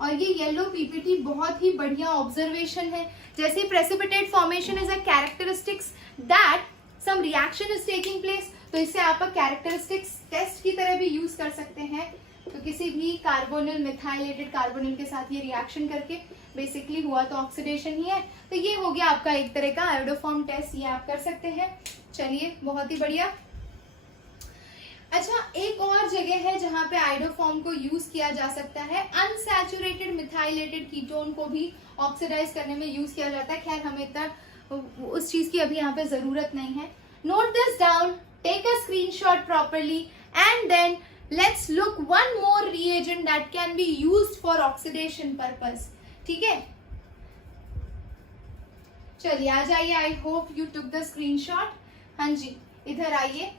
और ये येलो PPT बहुत ही बढ़िया ऑब्जर्वेशन है। जैसे precipitate formation is a characteristics that some reaction is taking place, तो इसे आप कैरेक्टरिस्टिक्स टेस्ट की तरह भी यूज कर सकते हैं। तो किसी भी कार्बोनिल, मिथाइलेटेड कार्बोनिल के साथ ये रिएक्शन करके बेसिकली हुआ तो ऑक्सीडेशन ही है, तो ये हो गया आपका एक तरह का आयोडोफॉर्म टेस्ट, ये आप कर सकते हैं। चलिए, बहुत ही बढ़िया। अच्छा, एक और जगह है जहां पे आइडोफॉर्म को यूज किया जा सकता है, अनसैचुरेटेड मिथाइलेटेड कीटोन को भी ऑक्सीडाइज करने में यूज किया जाता है। खैर, हमें इतना उस चीज की अभी यहाँ पे जरूरत नहीं है। Note this down, take a screenshot properly, and then let's look one more reagent that can be used for oxidation purpose, ठीक है। चलिए आ जाइए, I hope you took the screenshot. हाँ जी, इधर आइए।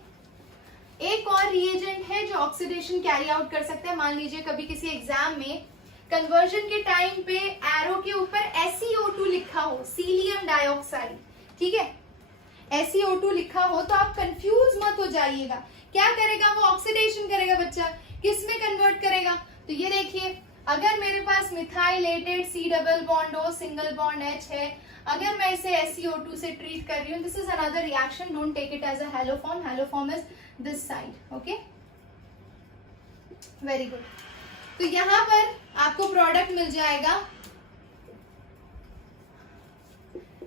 एक और रिएजेंट है जो ऑक्सीडेशन कैरी आउट कर सकता है। मान लीजिए कभी किसी एग्जाम में कन्वर्जन के टाइम पे एरो के ऊपर SeO2 लिखा हो, सीलियम डाइऑक्साइड, ठीक है, SeO2 लिखा हो, तो आप कंफ्यूज मत हो जाइएगा। क्या करेगा वो, ऑक्सीडेशन करेगा बच्चा। किस में कन्वर्ट करेगा, तो ये देखिए, अगर मेरे पास methylated C double bond O single bond H है, अगर मैं इसे SeO2 से ट्रीट कर रही हूँ, this is another reaction, don't take it as a haloform, haloform is this side, okay, very good. तो यहाँ पर आपको प्रोडक्ट मिल जाएगा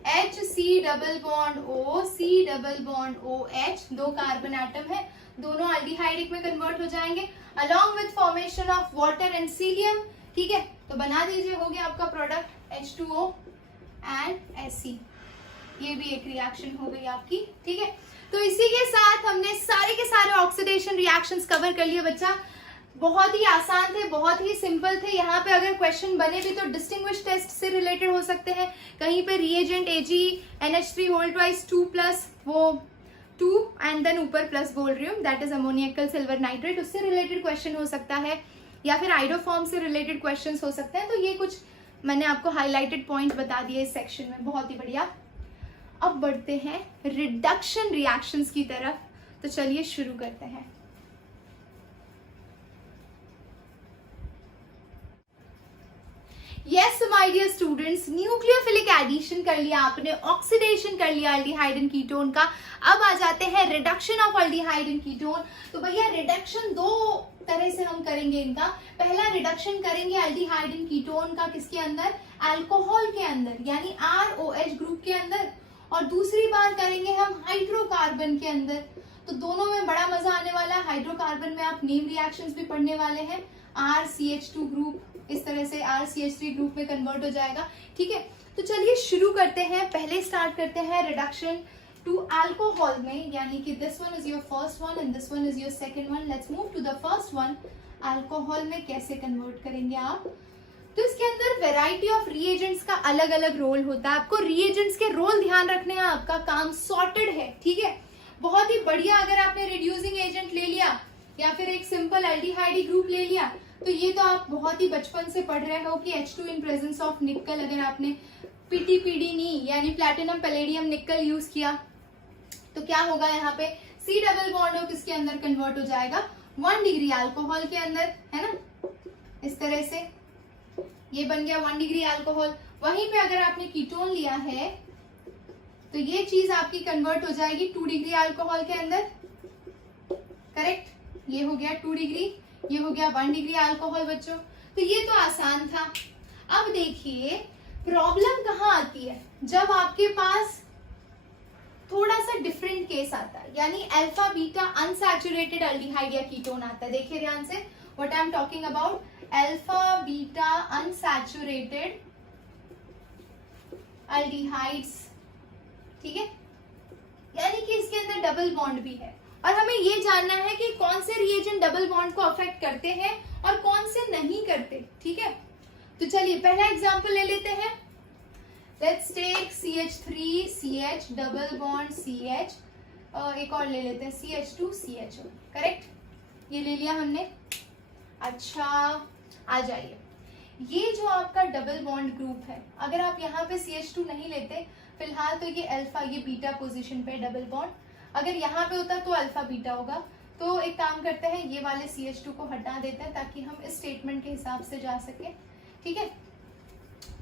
HC double bond O, C double bond OH, 2 carbon atom है, दोनों एल्डिहाइडिक में कन्वर्ट हो जाएंगे along with formation of water and selenium, ठीक है। तो बना दीजिए, हो गया आपका प्रोडक्ट H2O एंड Sc, ये भी एक रिएक्शन हो गई आपकी, ठीक है। तो इसी के साथ हमने सारे के सारे ऑक्सीडेशन रिएक्शंस कवर कर लिए बच्चा। बहुत ही आसान थे, बहुत ही सिंपल थे। यहाँ पे अगर क्वेश्चन बने भी तो डिस्टिंग्विश टेस्ट से रिलेटेड हो सकते हैं। कहीं पे reagent AgNH3 whole twice 2 plus वो 2 एंड देन ऊपर प्लस बोल रही हूँ, that is ammoniacal silver nitrate, उससे रिलेटेड क्वेश्चन हो सकता है, या फिर आइडोफॉर्म से रिलेटेड क्वेश्चन हो सकते हैं। तो ये कुछ मैंने आपको हाईलाइटेड पॉइंट बता दिए इस सेक्शन में, बहुत ही बढ़िया। अब बढ़ते हैं रिडक्शन रिएक्शंस की तरफ, तो चलिए शुरू करते हैं। Yes my dear students, nucleophilic addition कर लिया आपने, ऑक्सीडेशन कर लिया एल्डिहाइड एंड कीटोन का। अब आ जाते हैं reduction of aldehyde and ketone. तो भैया रिडक्शन 2 तरह से हम करेंगे इनका। पहला रिडक्शन करेंगे एल्डिहाइड एंड कीटोन का किसके अंदर, अल्कोहल के अंदर, यानी ROH ग्रुप के अंदर, और दूसरी बार करेंगे हम हाइड्रोकार्बन के अंदर। तो दोनों में बड़ा मजा आने वाला है। हाइड्रोकार्बन में आप नेम रिएक्शंस भी पढ़ने वाले हैं, RCH2 ग्रुप इस तरह से RCH3 ग्रुप में कन्वर्ट हो जाएगा, ठीक है। तो चलिए शुरू करते हैं। पहले स्टार्ट करते हैं रिडक्शन टू अल्कोहल में, यानी कि this one is your first one and this one is your second one. Let's move to the first one. Alcohol में कैसे कन्वर्ट करेंगे आप, तो इसके अंदर वेराइटी ऑफ रिएजेंट्स का अलग अलग रोल होता है। आपको रिएजेंट्स के रोल ध्यान रखने हैं, आपका काम सॉर्टेड है, ठीक है। बहुत ही बढ़िया। अगर आपने रिड्यूसिंग एजेंट ले लिया या फिर एक सिंपल एल्डिहाइड ग्रुप ले लिया, तो ये तो आप बहुत ही बचपन से पढ़ रहे हो कि H2 इन प्रेजेंस ऑफ निकल, अगर आपने पीटीपीडी नहीं यानी प्लैटिनम पैलेडियम निकल यूज किया तो क्या होगा, यहाँ पे C डबल बॉन्ड हो किसके अंदर कन्वर्ट हो जाएगा 1 डिग्री अल्कोहल के अंदर, है ना। इस तरह से ये बन गया 1 डिग्री अल्कोहल। वहीं पे अगर आपने कीटोन लिया है तो ये चीज आपकी कन्वर्ट हो जाएगी 2 डिग्री अल्कोहल के अंदर, करेक्ट। ये हो गया 2 डिग्री, ये हो गया 1 डिग्री अल्कोहल बच्चों। तो ये तो आसान था। अब देखिए प्रॉब्लम कहाँ आती है, जब आपके पास थोड़ा सा डिफरेंट केस आता है, यानी अल्फा बीटा अनसैचुरेटेड एल्डिहाइड या कीटोन आता है। देखिए ध्यान से, what I am talking about, alpha beta unsaturated aldehydes, ठीक है। यानी कि इसके अंदर डबल बॉन्ड भी है और हमें ये जानना है कि कौन से रिएजेंट डबल बॉन्ड को अफेक्ट करते हैं और कौन से नहीं करते, ठीक है। तो चलिए पहला एग्जांपल ले लेते हैं। Let's take CH3CH double bond CH, एक और ले लेते हैं CH2CH, करेक्ट। ये ले लिया हमने। अच्छा आ जाइए, ये जो आपका डबल बॉन्ड ग्रुप है, अगर आप यहाँ पे CH2 नहीं लेते फिलहाल, तो ये अल्फा, ये बीटा पोजीशन पे डबल बॉन्ड, अगर यहाँ पे होता तो अल्फा बीटा होगा। तो एक काम करते हैं, ये वाले CH2 को हटा देते हैं ताकि हम इस स्टेटमेंट के हिसाब से जा सके, ठीक है।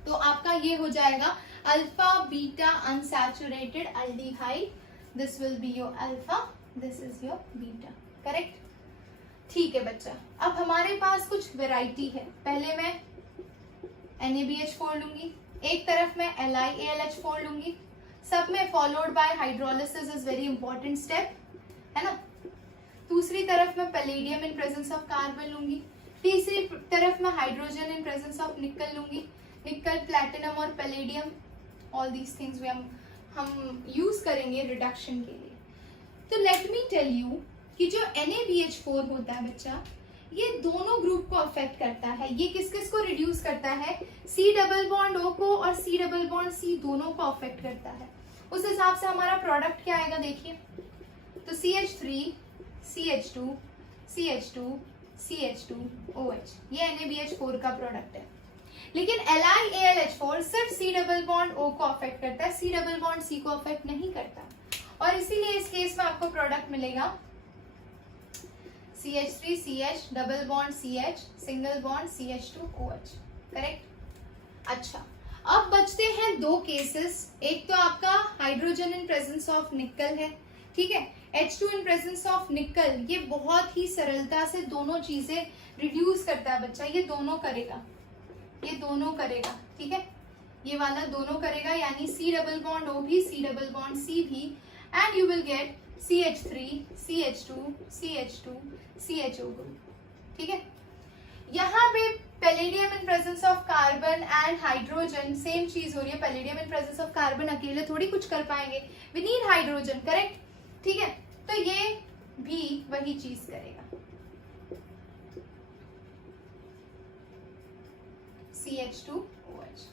तो आपका ये हो जाएगा alpha beta unsaturated aldehyde, this will be your alpha, this is your beta, correct. ठीक है बच्चा, अब हमारे पास कुछ वेराइटी है। पहले मैं NaBH4 लूंगी, एक तरफ मैं LiAlH4 लूंगी, सब में followed by hydrolysis is very important step, है ना। दूसरी तरफ मैं palladium in presence of carbon लूंगी, तीसरी तरफ मैं हाइड्रोजन इन प्रेजेंस ऑफ निकल लूंगी, निकल प्लैटिनम और पैलेडियम, ऑल दीज थिंग्स हम यूज करेंगे रिडक्शन के लिए। तो लेट मी टेल यू कि जो NaBH4 होता है बच्चा, ये दोनों ग्रुप को अफेक्ट करता है। ये किस किस को रिड्यूस करता है, C डबल बॉन्ड O को और C डबल बॉन्ड C दोनों को अफेक्ट करता है। उस हिसाब से हमारा प्रोडक्ट क्या आएगा देखिए, तो CH3 CH2 CH2 CH2 OH, ये NaBH4 का प्रोडक्ट है। लेकिन LiAlH4 सिर्फ C डबल बॉन्ड O को अफेक्ट करता है, C डबल बॉन्ड C को अफेक्ट नहीं करता, और इसीलिए इस केस में आपको प्रोडक्ट मिलेगा CH3CH double bond CH single bond CH2OH, correct. अच्छा, अब बचते हैं दो केसेस। एक तो आपका हाइड्रोजन इन प्रेजेंस ऑफ निकल है, ठीक है, H2 इन प्रेजेंस ऑफ निकल, ये बहुत ही सरलता से दोनों चीजें रिड्यूस करता है बच्चा। ये दोनों करेगा, ये दोनों करेगा, ठीक है, ये वाला दोनों करेगा, यानी C डबल बॉन्ड O भी C डबल बॉन्ड C भी, and you will get CH3 CH2 CH2 CHO group, ठीक है। यहाँ पे palladium in presence of carbon and hydrogen same चीज हो रही है। Palladium in presence of carbon अकेले थोड़ी कुछ कर पाएंगे, वी नीड हाइड्रोजन, करेक्ट, ठीक है। तो ये भी वही चीज करेगा, CH2OH।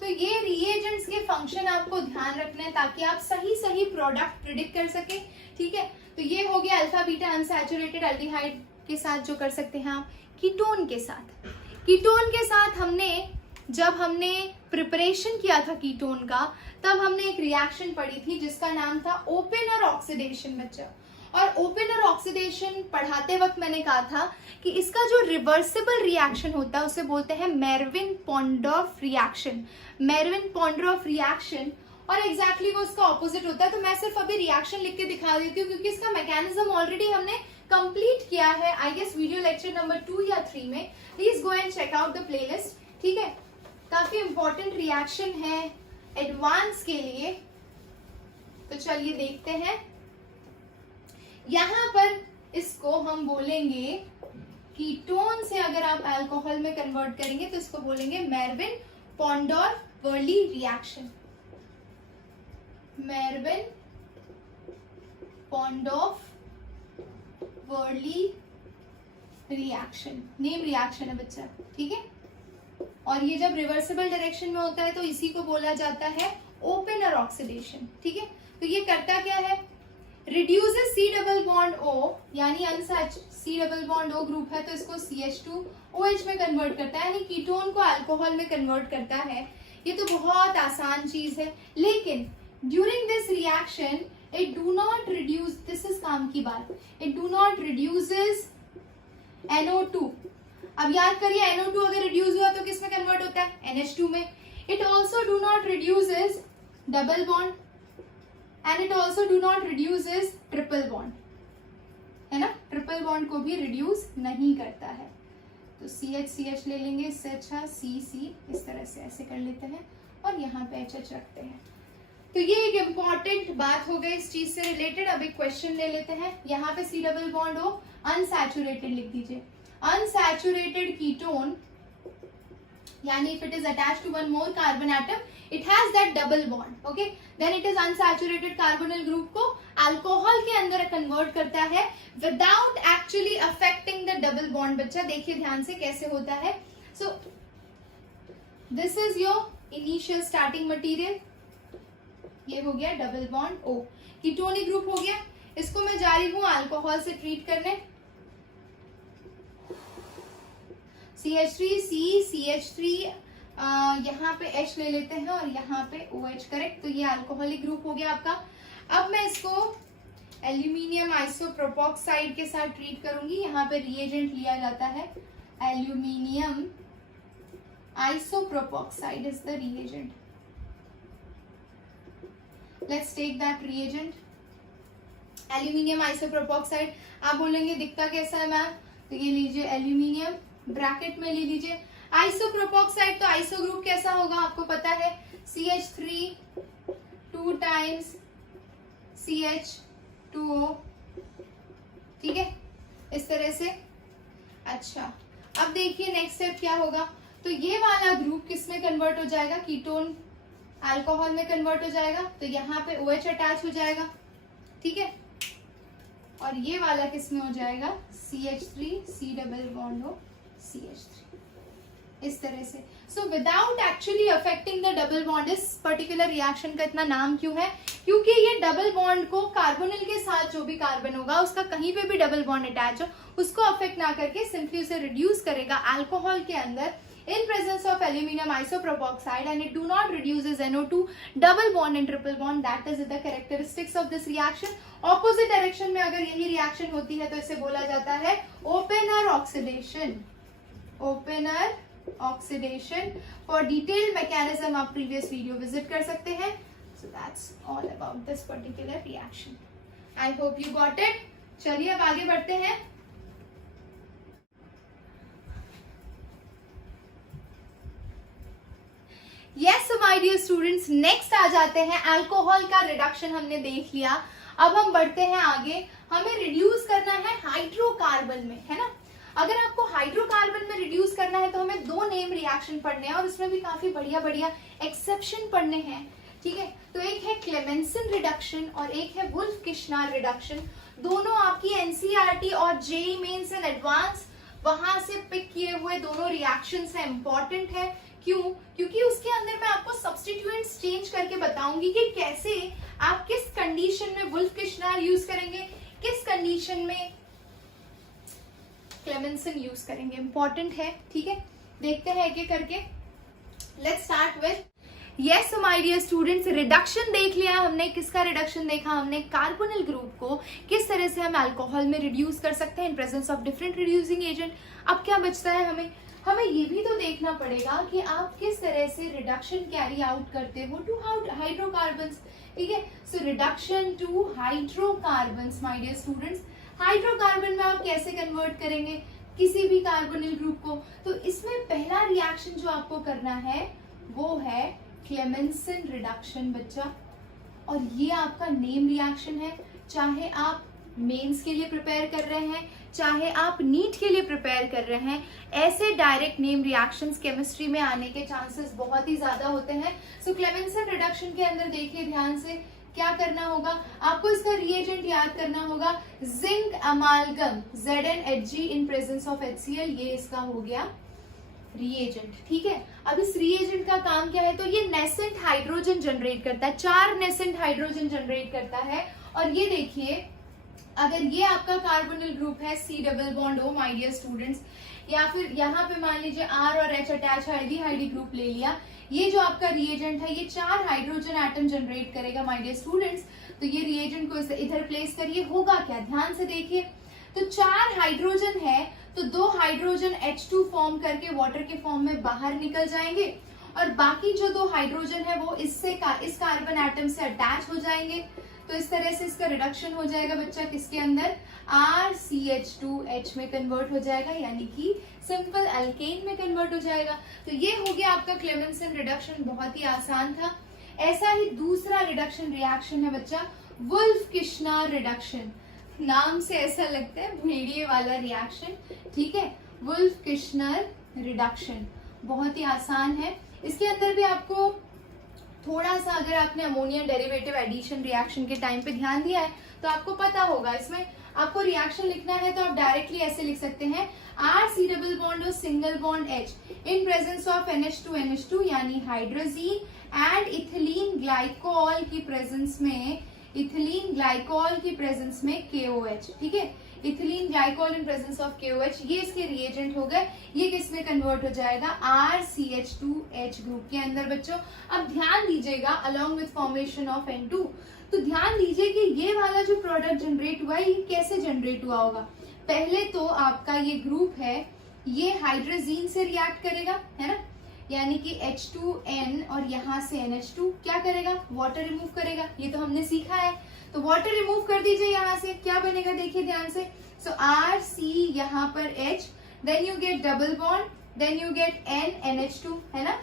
तो ये रिएजेंट्स के फंक्शन आपको ध्यान रखना है ताकि आप सही सही प्रोडक्ट प्रिडिक्ट कर सके, ठीक है। तो ये हो गया अल्फा बीटा अनसैचुरेटेड एल्डिहाइड के साथ जो कर सकते हैं आप। कीटोन के साथ, कीटोन के साथ जब हमने प्रिपरेशन किया था कीटोन का, तब हमने एक रिएक्शन पढ़ी थी जिसका नाम था ओपेनर ऑक्सीडेशन बच्चा। और ओपेनर ऑक्सीडेशन पढ़ाते वक्त मैंने कहा था कि इसका जो रिवर्सिबल रिएक्शन होता है उसे बोलते हैं मेरविन पॉन्डॉर्फ रिएक्शन, मेरविन पॉन्डॉर्फ रिएक्शन, और एग्जैक्टली वो उसका ऑपोजिट होता है। तो मैं सिर्फ अभी रिएक्शन लिख के दिखा देती हूँ क्योंकि इसका मैकेनिज्म ऑलरेडी हमने कंप्लीट किया है, I guess video lecture number 2 या 3 में। Please go and check out the playlist, ठीक है। काफी इंपॉर्टेंट रिएक्शन है एडवांस के लिए। तो चलिए देखते हैं, यहां पर इसको हम बोलेंगे कीटोन से अगर आप अल्कोहल में कन्वर्ट करेंगे तो इसको बोलेंगे Meerwein Ponndorf Verley reaction, Meerwein Ponndorf Verley reaction, name reaction है बच्चा, ठीक है। और ये जब रिवर्सिबल डायरेक्शन में होता है तो इसी को बोला जाता है ओपनर ऑक्सीडेशन। ठीक है, तो ये करता क्या है, reduces C double bond O, यानी C double bond O group है तो इसको CH2OH में कन्वर्ट करता है, यानी कीटोन को अल्कोहल में कन्वर्ट करता है। ये तो बहुत आसान चीज है, लेकिन during this reaction it do not reduce, this is काम की बात, it do not reduces NO2। अब याद करिए NO2 अगर रिड्यूस हुआ तो किस में कन्वर्ट होता है, NH2 में। It also do not reduces double bond and it also do not reduces triple bond, है ना, ट्रिपल बॉन्ड को भी रिड्यूस नहीं करता है। तो CH ले लेंगे, इससे अच्छा C इस तरह से ऐसे कर लेते हैं और यहाँ पे HH रखते हैं। तो ये एक इम्पॉर्टेंट बात हो गई इस चीज से रिलेटेड। अब एक क्वेश्चन ले लेते हैं, यहाँ पे C डबल बॉन्ड हो अनसैचुरेटेड लिख दीजिए। अनसैचुरेटेड कीटोन यानी if it is attached to one more carbon atom it has that double bond, okay, then it is unsaturated carbonyl group को अल्कोहल के अंदर कन्वर्ट करता है without actually affecting the double bond। बच्चा देखिए ध्यान से कैसे होता है। So this is your initial starting material, ये हो गया double bond O, ketonic group हो गया। इसको मैं जा रही हूँ अल्कोहल से ट्रीट करने, CH3 यहाँ पे H ले लेते हैं और यहाँ पे OH, करेक्ट। तो ये अल्कोहलिक ग्रुप हो गया आपका। अब मैं इसको एल्यूमिनियम आइसोप्रोपोक्साइड के साथ ट्रीट करूंगी। यहाँ पे रिएजेंट लिया जाता है aluminium isopropoxide is the reagent. Let's take that reagent, aluminium isopropoxide. आप बोलेंगे दिखता कैसा है मैम, तो ये लीजिए एल्यूमिनियम, ब्रैकेट में ले लीजिए आइसोप्रोपोक्साइड। तो आइसो ग्रुप कैसा होगा आपको पता है, CH3 2 टाइम्स CH2O, ठीक है, इस तरह से। अच्छा, अब देखिए नेक्स्ट स्टेप क्या होगा। तो ये वाला ग्रुप किस में कन्वर्ट हो जाएगा, कीटोन अल्कोहल में कन्वर्ट हो जाएगा। तो यहाँ पे OH अटैच हो जाएगा, ठीक है, और ये वाला किस में हो जाएगा, CH3 C डबल बॉन्ड हो CH3, इस तरह से। So without actually affecting the double bond, इस पर्टिकुलर रिएक्शन का इतना नाम क्यों है, क्योंकि ये डबल बॉन्ड को कार्बोनिल के साथ जो भी कार्बन होगा उसका कहीं पे भी डबल बॉन्ड अटैच हो उसको अफेक्ट ना करके सिंपली उसे रिड्यूस करेगा अल्कोहल के अंदर in presence of aluminum isopropoxide, and it do not reduces NO2 double bond and triple bond. That is the characteristics of this reaction. Opposite direction में अगर यही reaction होती है तो इसे बोला जाता है opener oxidation. Opener oxidation. For detailed mechanism आप previous video visit कर सकते हैं. So that's all about this particular reaction. I hope you got it. चलिए अब आगे बढ़ते हैं। Yes my dear students, next आ जाते हैं, अल्कोहल का रिडक्शन हमने देख लिया। अब हम बढ़ते हैं आगे, हमें रिड्यूस करना है हाइड्रोकार्बन में, है ना। अगर आपको हाइड्रोकार्बन में रिड्यूस करना है तो हमें दो नेम रिएक्शन पढ़ने हैं और उसमें भी काफी बढ़िया बढ़िया एक्सेप्शन पढ़ने हैं, ठीक है। तो एक है क्लेमेंसन रिडक्शन और एक है वुल्फ किश्नार रिडक्शन। दोनों आपकी एनसीईआरटी और जेईई मेंस एंड एडवांस वहां से पिक किए हुए दोनों रिएक्शंस है, इंपॉर्टेंट है। क्यों? क्योंकि उसके अंदर मैं आपको सब्स्टिट्यूएंट्स चेंज करके बताऊंगी कि कैसे आप किस कंडीशन में वुल्फ किश्नार यूज करेंगे, किस कंडीशन में क्लेमेंसन यूज करेंगे, इंपॉर्टेंट है, ठीक है। देखते हैं एक एक करके। Let's start with yes my dear students, reduction देख लिया हमने। किसका रिडक्शन देखा हमने, कार्बोनिल ग्रुप को किस तरह से हम अल्कोहल में रिड्यूस कर सकते हैं इन presence of different reducing agent. अब क्या बचता है हमें ये भी तो देखना पड़ेगा कि आप किस तरह से रिडक्शन कैरी आउट करते हो टू हाइड्रोकार्बन्स, ठीक है। So reduction to hydrocarbons my dear students, hydrocarbon में आप कैसे कन्वर्ट करेंगे किसी भी कार्बोनिल ग्रुप को। तो इसमें पहला रिएक्शन जो आपको करना है वो है क्लेमेंसन रिडक्शन बच्चा, और ये आपका नेम रिएक्शन है। चाहे आप मेंस के लिए प्रिपेयर कर रहे हैं, चाहे आप नीट के लिए प्रिपेयर कर रहे हैं, ऐसे डायरेक्ट नेम रिएक्शंस केमिस्ट्री में आने के चांसेस बहुत ही ज्यादा होते हैं। सो क्लेमेंसन रिडक्शन के अंदर देखिए ध्यान से क्या करना होगा, आपको इसका रिएजेंट याद करना होगा, zinc अमालगम ZnHg in presence of HCl, ये इसका हो गया रिएजेंट, ठीक है। अब इस रिएजेंट का काम क्या है, तो ये नेसेंट हाइड्रोजन जनरेट करता है, 4 नेसेंट हाइड्रोजन जनरेट करता है। और ये देखिए, अगर ये आपका कार्बोनिल ग्रुप है C double bond O my dear students, या फिर यहाँ पे मान लीजिए R और H अटैच है, एल्डिहाइड ग्रुप ले लिया, ये जो आपका रिएजेंट है ये 4 हाइड्रोजन एटम जनरेट करेगा माय डियर स्टूडेंट्स। तो ये रिएजेंट को इधर प्लेस करिए, होगा क्या, ध्यान से देखिए। तो 4 हाइड्रोजन है, तो 2 हाइड्रोजन H2 फॉर्म करके वाटर के फॉर्म में बाहर निकल जाएंगे, और बाकी जो 2 हाइड्रोजन है वो इस कार्बन एटम से अटैच हो जाएंगे। तो इस तरह से इसका रिडक्शन हो जाएगा बच्चा, किसके अंदर, RCH2H में कन्वर्ट हो जाएगा, यानी कि सिंपल अल्केन में कन्वर्ट हो जाएगा। तो ये हो गया आपका क्लेमेंसन रिडक्शन, बहुत ही आसान था। ऐसा ही दूसरा रिडक्शन रिएक्शन है बच्चा, वुल्फ-किश्नर रिडक्शन। नाम से ऐसा लगता है भेड़िए वाला रिएक्शन, ठीक है। वुल्फ-किश्नर रिडक्शन बहुत ही आसान है। इसके अंदर भी आपको थोड़ा सा, अगर आपने अमोनिया डेरिवेटिव एडिशन रिएक्शन के टाइम पे ध्यान दिया है तो आपको पता होगा, इसमें आपको रिएक्शन लिखना है तो आप डायरेक्टली ऐसे लिख सकते हैं, RC डबल बॉन्ड और single bond H in presence of NH2 यानी हाइड्रोजीन एंड इथिलीन ग्लाइकोल की प्रेजेंस में, इथिलीन ग्लाइकोल की प्रेजेंस में KOH, ठीक है। Ethylene glycol in presence of KOH, ये इसके रिएजेंट हो गए। ये किस में कन्वर्ट हो जाएगा, RCH2H ग्रुप के अंदर बच्चों। अब ध्यान दीजिएगा, along with formation of N2, तो ध्यान दीजिए कि ये वाला जो प्रोडक्ट जनरेट हुआ है ये कैसे जनरेट हुआ होगा। पहले तो आपका ये ग्रुप है, ये हाइड्रोजीन से रिएक्ट करेगा, है ना, यानी कि H2N और यहाँ से NH2 क्या करेगा, वाटर रिमूव करेगा, ये तो हमने सीखा है। तो वाटर रिमूव कर दीजिए यहाँ से, क्या बनेगा देखिए ध्यान से। सो RC यहाँ पर H, then you get double bond, then you get NH2, है ना,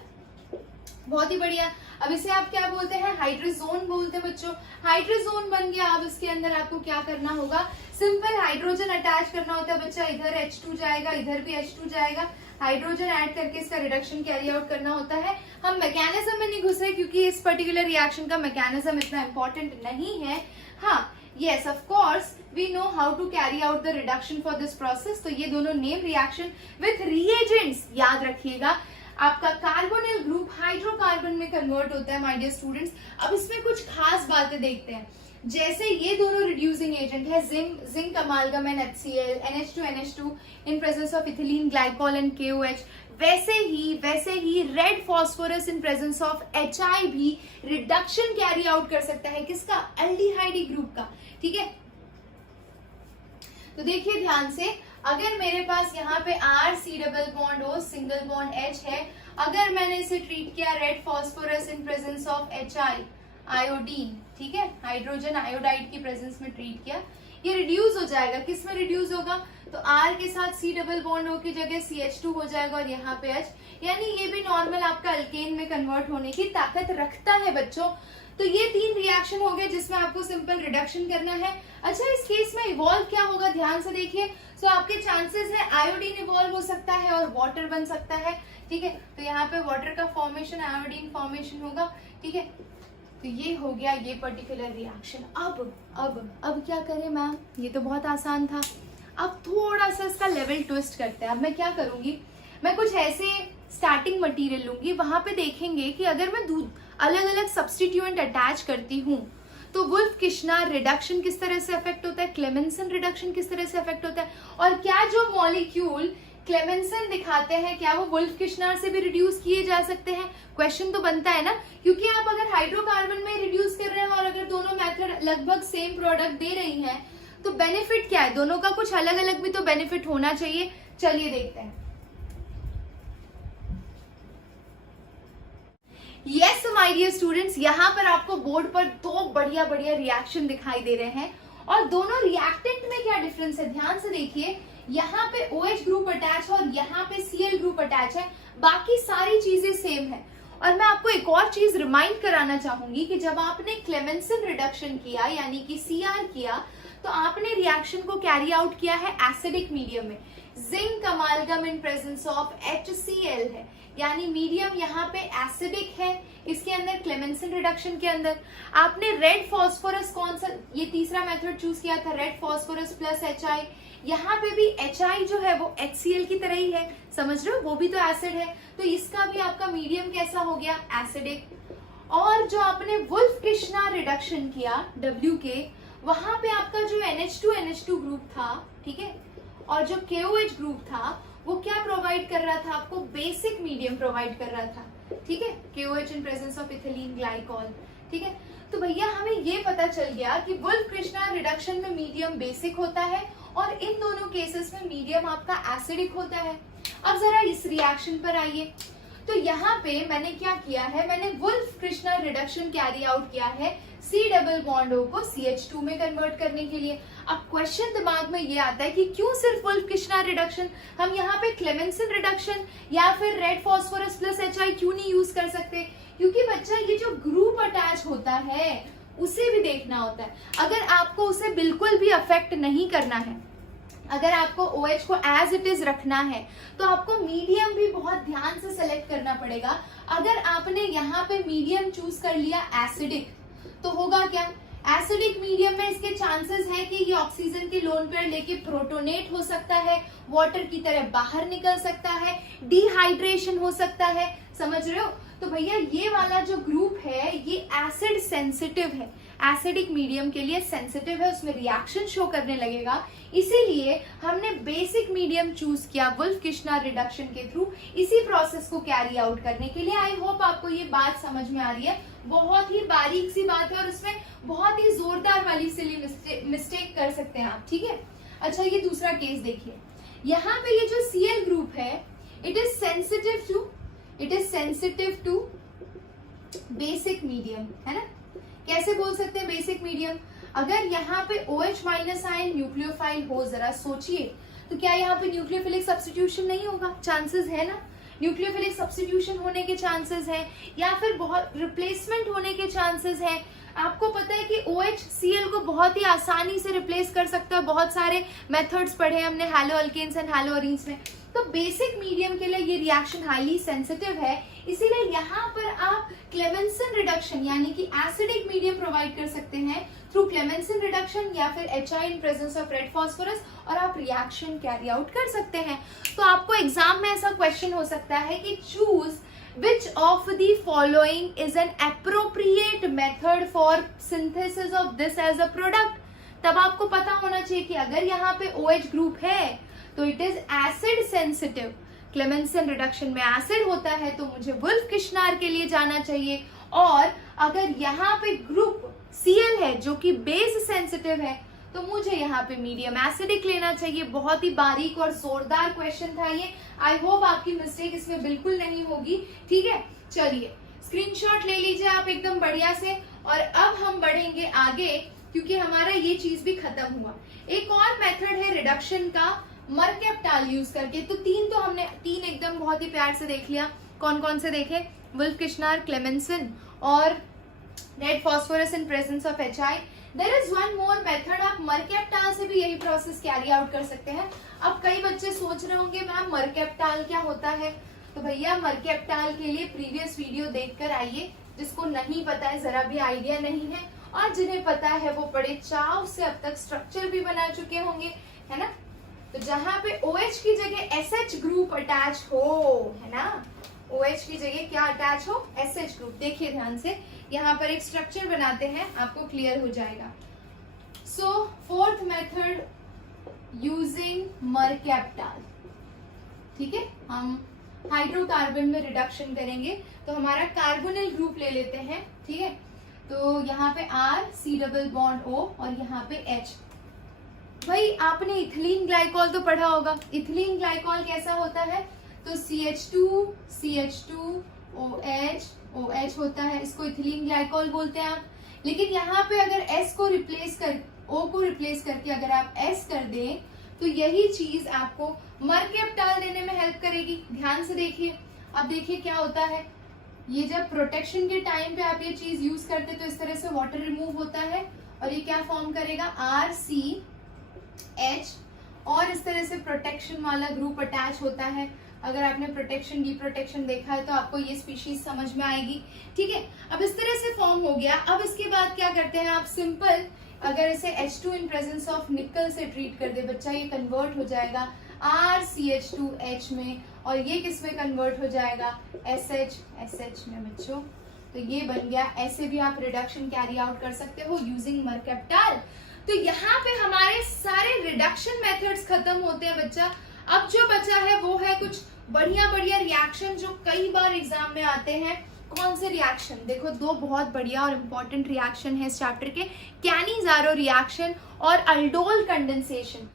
बहुत ही बढ़िया। अब इसे आप क्या बोलते हैं, हाइड्रोजोन बोलते हैं बच्चों। हाइड्रोजोन बन गया। अब इसके अंदर आपको क्या करना होगा, सिंपल हाइड्रोजन अटैच करना होता है बच्चा, इधर H2 जाएगा, इधर भी H2 जाएगा, हाइड्रोजन ऐड करके इसका रिडक्शन कैरी आउट करना होता है। हम मैकेनिज्म में नहीं घुसे क्योंकि इस पर्टिकुलर रिएक्शन का मैकेनिज्म इतना इंपॉर्टेंट नहीं है। हाँ, yes of course we know how to carry out the reduction for this process। तो ये दोनों नेम रिएक्शन विथ reagents याद रखिएगा। आपका कार्बोनिल ग्रुप हाइड्रोकार्बन में कन्वर्ट होता है माय डियर स्टूडेंट्स। अब इसमें कुछ खास बातें देखते हैं, जैसे ये दोनों रिड्यूसिंग एजेंट है, zinc amalgam and HCl, NH2 in presence of ethylene glycol and KOH, वैसे ही red phosphorus in presence of HI भी रिडक्शन कैरी आउट कर सकता है, किसका, एल्डिहाइड ग्रुप का, ठीक है। तो देखिए ध्यान से, अगर मेरे पास यहाँ पे RC double bond O single bond H है, अगर मैंने इसे ट्रीट किया red phosphorus in presence of HI iodine, ठीक है, हाइड्रोजन आयोडाइड की प्रेजेंस में ट्रीट किया, ये रिड्यूस हो जाएगा। किस में रिड्यूस होगा, तो R के साथ C डबल बॉन्ड O की जगह CH2 हो जाएगा और यहाँ पे H, यानी ये भी नॉर्मल आपका अल्केन में कन्वर्ट होने की ताकत रखता है बच्चों। तो ये 3 रिएक्शन हो गए जिसमें आपको सिंपल रिडक्शन करना है। अच्छा, इस केस में इवॉल्व क्या होगा, ध्यान से देखिए। सो आपके चांसेस है आयोडीन इवॉल्व हो सकता है और वाटर बन सकता है, ठीक है। तो यहाँ पे वाटर का फॉर्मेशन, आयोडीन फॉर्मेशन होगा, ठीक है। तो ये हो गया ये पर्टिकुलर रिएक्शन। अब क्या करें मैम, ये तो बहुत आसान था। अब थोड़ा सा इसका लेवल ट्विस्ट करते हैं। अब मैं क्या करूंगी, मैं कुछ ऐसे स्टार्टिंग मटेरियल लूंगी, वहां पे देखेंगे कि अगर मैं अलग अलग सब्स्टिट्यूएंट अटैच करती हूँ तो वुल्फ-किश्नर रिडक्शन किस तरह से अफेक्ट होता है, क्लेमेंसन रिडक्शन किस तरह से अफेक्ट होता है, और क्या जो मॉलिक्यूल क्लेमेंसन दिखाते हैं क्या वो वुल्फ-किश्नर से भी रिड्यूस किए जा सकते हैं। क्वेश्चन तो बनता है ना, क्योंकि आप अगर हाइड्रोकार्बन में रिड्यूस कर रहे हैं और अगर दोनों मेथड लगभग सेम प्रोडक्ट दे रही हैं तो बेनिफिट क्या है, दोनों का कुछ अलग अलग भी तो बेनिफिट होना चाहिए। चलिए देखते हैं। यस माय डियर स्टूडेंट्स, यहाँ पर आपको बोर्ड पर 2 बढ़िया रिएक्शन दिखाई दे रहे हैं और दोनों रिएक्टेंट में क्या डिफरेंस है ध्यान से देखिए। यहाँ पे OH ग्रुप अटैच है और यहाँ पे Cl ग्रुप अटैच है, बाकी सारी चीजें सेम है। और मैं आपको एक और चीज रिमाइंड कराना चाहूंगी कि जब आपने क्लेमेंसन रिडक्शन किया यानी कि Cr किया तो आपने रिएक्शन को कैरी आउट किया है एसिडिक मीडियम में। Zinc अमालगम in presence of HCl है, यानी मीडियम यहाँ पे एसिडिक है, इसके अंदर क्लेमेंसन रिडक्शन के अंदर आपने रेड फॉस्फोरस कौन सा, ये तीसरा मेथड चूज किया था, रेड फॉस्फोरस प्लस HI। यहाँ पे भी HI जो है वो HCl की तरह ही है, समझ रहे हो, वो भी तो एसिड है, तो इसका भी आपका मीडियम कैसा हो गया, एसिडिक। और जो आपने वुल्फ किर्शनर रिडक्शन किया W के, वहां पे आपका जो NH2 ग्रुप था, ठीक है, और जो KOH ग्रुप था वो क्या प्रोवाइड कर रहा था आपको, बेसिक मीडियम प्रोवाइड कर रहा था, ठीक है, KOH in presence of ethylene glycol, ठीक है। तो भैया हमें ये पता चल गया कि वुल्फ किर्शनर रिडक्शन में मीडियम बेसिक होता है और इन दोनों केसेस में मीडियम आपका एसिडिक होता है। अब जरा इस रिएक्शन पर आइए, तो यहाँ पे मैंने क्या किया है, मैंने वुल्फ किर्शनर रिडक्शन कैरी आउट किया है C डबल बॉन्ड O को CH2 में कन्वर्ट करने के लिए। अब क्वेश्चन दिमाग में ये आता है कि क्यों सिर्फ वुल्फ किर्शनर रिडक्शन, हम यहाँ पे क्लेमेंसन रिडक्शन या फिर रेड फॉस्फोरस प्लस HI क्यों नहीं यूज कर सकते, क्योंकि बच्चा ये जो ग्रुप अटैच होता है उसे भी देखना होता है। अगर आपको उसे बिल्कुल भी अफेक्ट नहीं करना है, अगर आपको OH को एज इट इज रखना है, तो आपको मीडियम भी बहुत ध्यान से सेलेक्ट करना पड़ेगा। अगर आपने यहाँ पे मीडियम चूज कर लिया एसिडिक, तो होगा क्या, एसिडिक मीडियम में इसके चांसेस है कि ये ऑक्सीजन के लोन पेयर लेके प्रोटोनेट हो सकता है, वाटर की तरह बाहर निकल सकता है, डिहाइड्रेशन हो सकता है, समझ रहे हो। तो भैया ये वाला जो ग्रुप है ये एसिड सेंसिटिव है, एसिडिक मीडियम के लिए सेंसिटिव है, उसमें रिएक्शन शो करने लगेगा, इसीलिए हमने बेसिक मीडियम चूज किया वुल्फ किर्शनर रिडक्शन के थ्रू इसी प्रोसेस को कैरी आउट करने के लिए। आई होप आपको ये बात समझ में आ रही है, बहुत ही बारीक सी बात है और उसमें बहुत ही जोरदार वाली सिली मिस्टेक कर सकते हैं आप, ठीक है। अच्छा ये दूसरा केस देखिए, यहाँ पे ये जो Cl ग्रुप है it is sensitive to basic medium, है ना। कैसे बोल सकते हैं बेसिक मीडियम, अगर यहाँ पे OH माइनस आयन न्यूक्लियोफाइल हो, जरा सोचिए, तो क्या यहाँ पे न्यूक्लियोफिलिक सब्स्टिट्यूशन नहीं होगा, चांसेस है ना, न्यूक्लियोफिलिक सब्स्टिट्यूशन होने के चांसेस है या फिर बहुत रिप्लेसमेंट होने के चांसेस है। आपको पता है कि OH Cl को बहुत ही आसानी से रिप्लेस कर सकता है, बहुत सारे मेथड्स पढ़े हमने halo alkanes and halo arenes में। तो बेसिक मीडियम के लिए ये रिएक्शन हाईली सेंसिटिव है, इसीलिए यहाँ पर आप क्लेमेंसन रिडक्शन यानी कि एसिडिक मीडियम प्रोवाइड कर सकते हैं थ्रू क्लेमेंसन रिडक्शन या फिर HI in presence of red phosphorus, और आप रिएक्शन कैरी आउट कर सकते हैं। तो आपको एग्जाम में ऐसा क्वेश्चन हो सकता है कि choose which of the following is an appropriate method for synthesis of this as a product। तब आपको पता होना चाहिए कि अगर यहाँ पे OH ग्रुप है तो it is acid sensitive, Clemmensen reduction में एसिड होता है तो मुझे वुल्फ किर्शनर के लिए जाना चाहिए, और अगर यहाँ पे ग्रुप Cl है जो कि बेस सेंसिटिव है तो मुझे यहाँ पे मीडियम एसिडिक लेना चाहिए। बहुत ही बारीक और जोरदार क्वेश्चन था ये, आई होप आपकी मिस्टेक इसमें बिल्कुल नहीं होगी, ठीक है। चलिए स्क्रीनशॉट ले लीजिए आप एकदम बढ़िया से, और अब हम बढ़ेंगे आगे क्योंकि हमारा ये चीज भी खत्म हुआ। एक और मेथड है रिडक्शन का मरकेप्टाल यूज करके, तो हमने तीन एकदम बहुत ही प्यार से देख लिया, कौन कौन से देखे, वुल्फ किर्शनर, क्लेमेंसन और red phosphorus in presence of HI। There is one more method, आप मरकेप्टाल से भी यही प्रोसेस कैरी आउट कर सकते हैं। अब कई बच्चे सोच रहे होंगे मैम मरकेप्टाल क्या होता है, तो भैया मरकेप्टाल के लिए प्रीवियस वीडियो देखकर आइए, जिसको नहीं पता है, जरा भी आइडिया नहीं है, और जिन्हें पता है वो बड़े चाव से अब तक स्ट्रक्चर भी बना चुके होंगे, है ना। तो जहां पे OH की जगह SH ग्रुप अटैच हो, है ना, OH की जगह क्या अटैच हो, SH ग्रुप। देखिए ध्यान से, यहाँ पर एक स्ट्रक्चर बनाते हैं, आपको क्लियर हो जाएगा। सो फोर्थ मेथड यूजिंग मरकेप्टाल, ठीक है, हम हाइड्रोकार्बन में रिडक्शन करेंगे, तो हमारा कार्बोनिल ग्रुप ले लेते हैं, ठीक है। तो यहाँ पे R C double bond O और यहाँ पे H। भाई आपने इथिलीन ग्लाइकॉल तो पढ़ा होगा, इथिलीन ग्लाइकॉल कैसा होता है, तो CH2 OH OH होता है, इसको इथिलीन ग्लाइकॉल बोलते हैं आप। लेकिन यहाँ पे अगर S को रिप्लेस कर, O को रिप्लेस करके अगर आप S कर दें तो यही चीज आपको मरकेप्टाल देने में हेल्प करेगी। ध्यान से देखिए, अब देखिए क्या होता है, ये जब प्रोटेक्शन के टाइम पे आप ये चीज यूज करते तो इस तरह से वाटर रिमूव होता है, और ये क्या फॉर्म करेगा, RCH, और इस तरह से प्रोटेक्शन वाला ग्रुप अटैच होता है। अगर आपने प्रोटेक्शन डी प्रोटेक्शन देखा है तो आपको ये स्पीशीज समझ में आएगी, ठीक है। अब इस तरह से फॉर्म हो गया। अब इसके बाद क्या करते हैं आप, सिंपल अगर इसे H2 इन प्रेजेंस ऑफ निकल से ट्रीट कर दे बच्चा, ये कन्वर्ट हो जाएगा RCH2H में, और ये किस में कन्वर्ट हो जाएगा, SH में बच्चों। तो ये बन गया। ऐसे भी आप रिडक्शन कैरी आउट कर सकते हो यूजिंग मरकैप्टाल। तो यहाँ पे हमारे सारे रिडक्शन मेथड्स खत्म होते हैं बच्चा। अब जो बचा है वो है कुछ बढ़िया बढ़िया रिएक्शन जो कई बार एग्जाम में आते हैं। कौन से रिएक्शन, देखो दो बहुत बढ़िया और इंपॉर्टेंट रिएक्शन है इस चैप्टर के, कैनिज़ारो रिएक्शन और aldol condensation.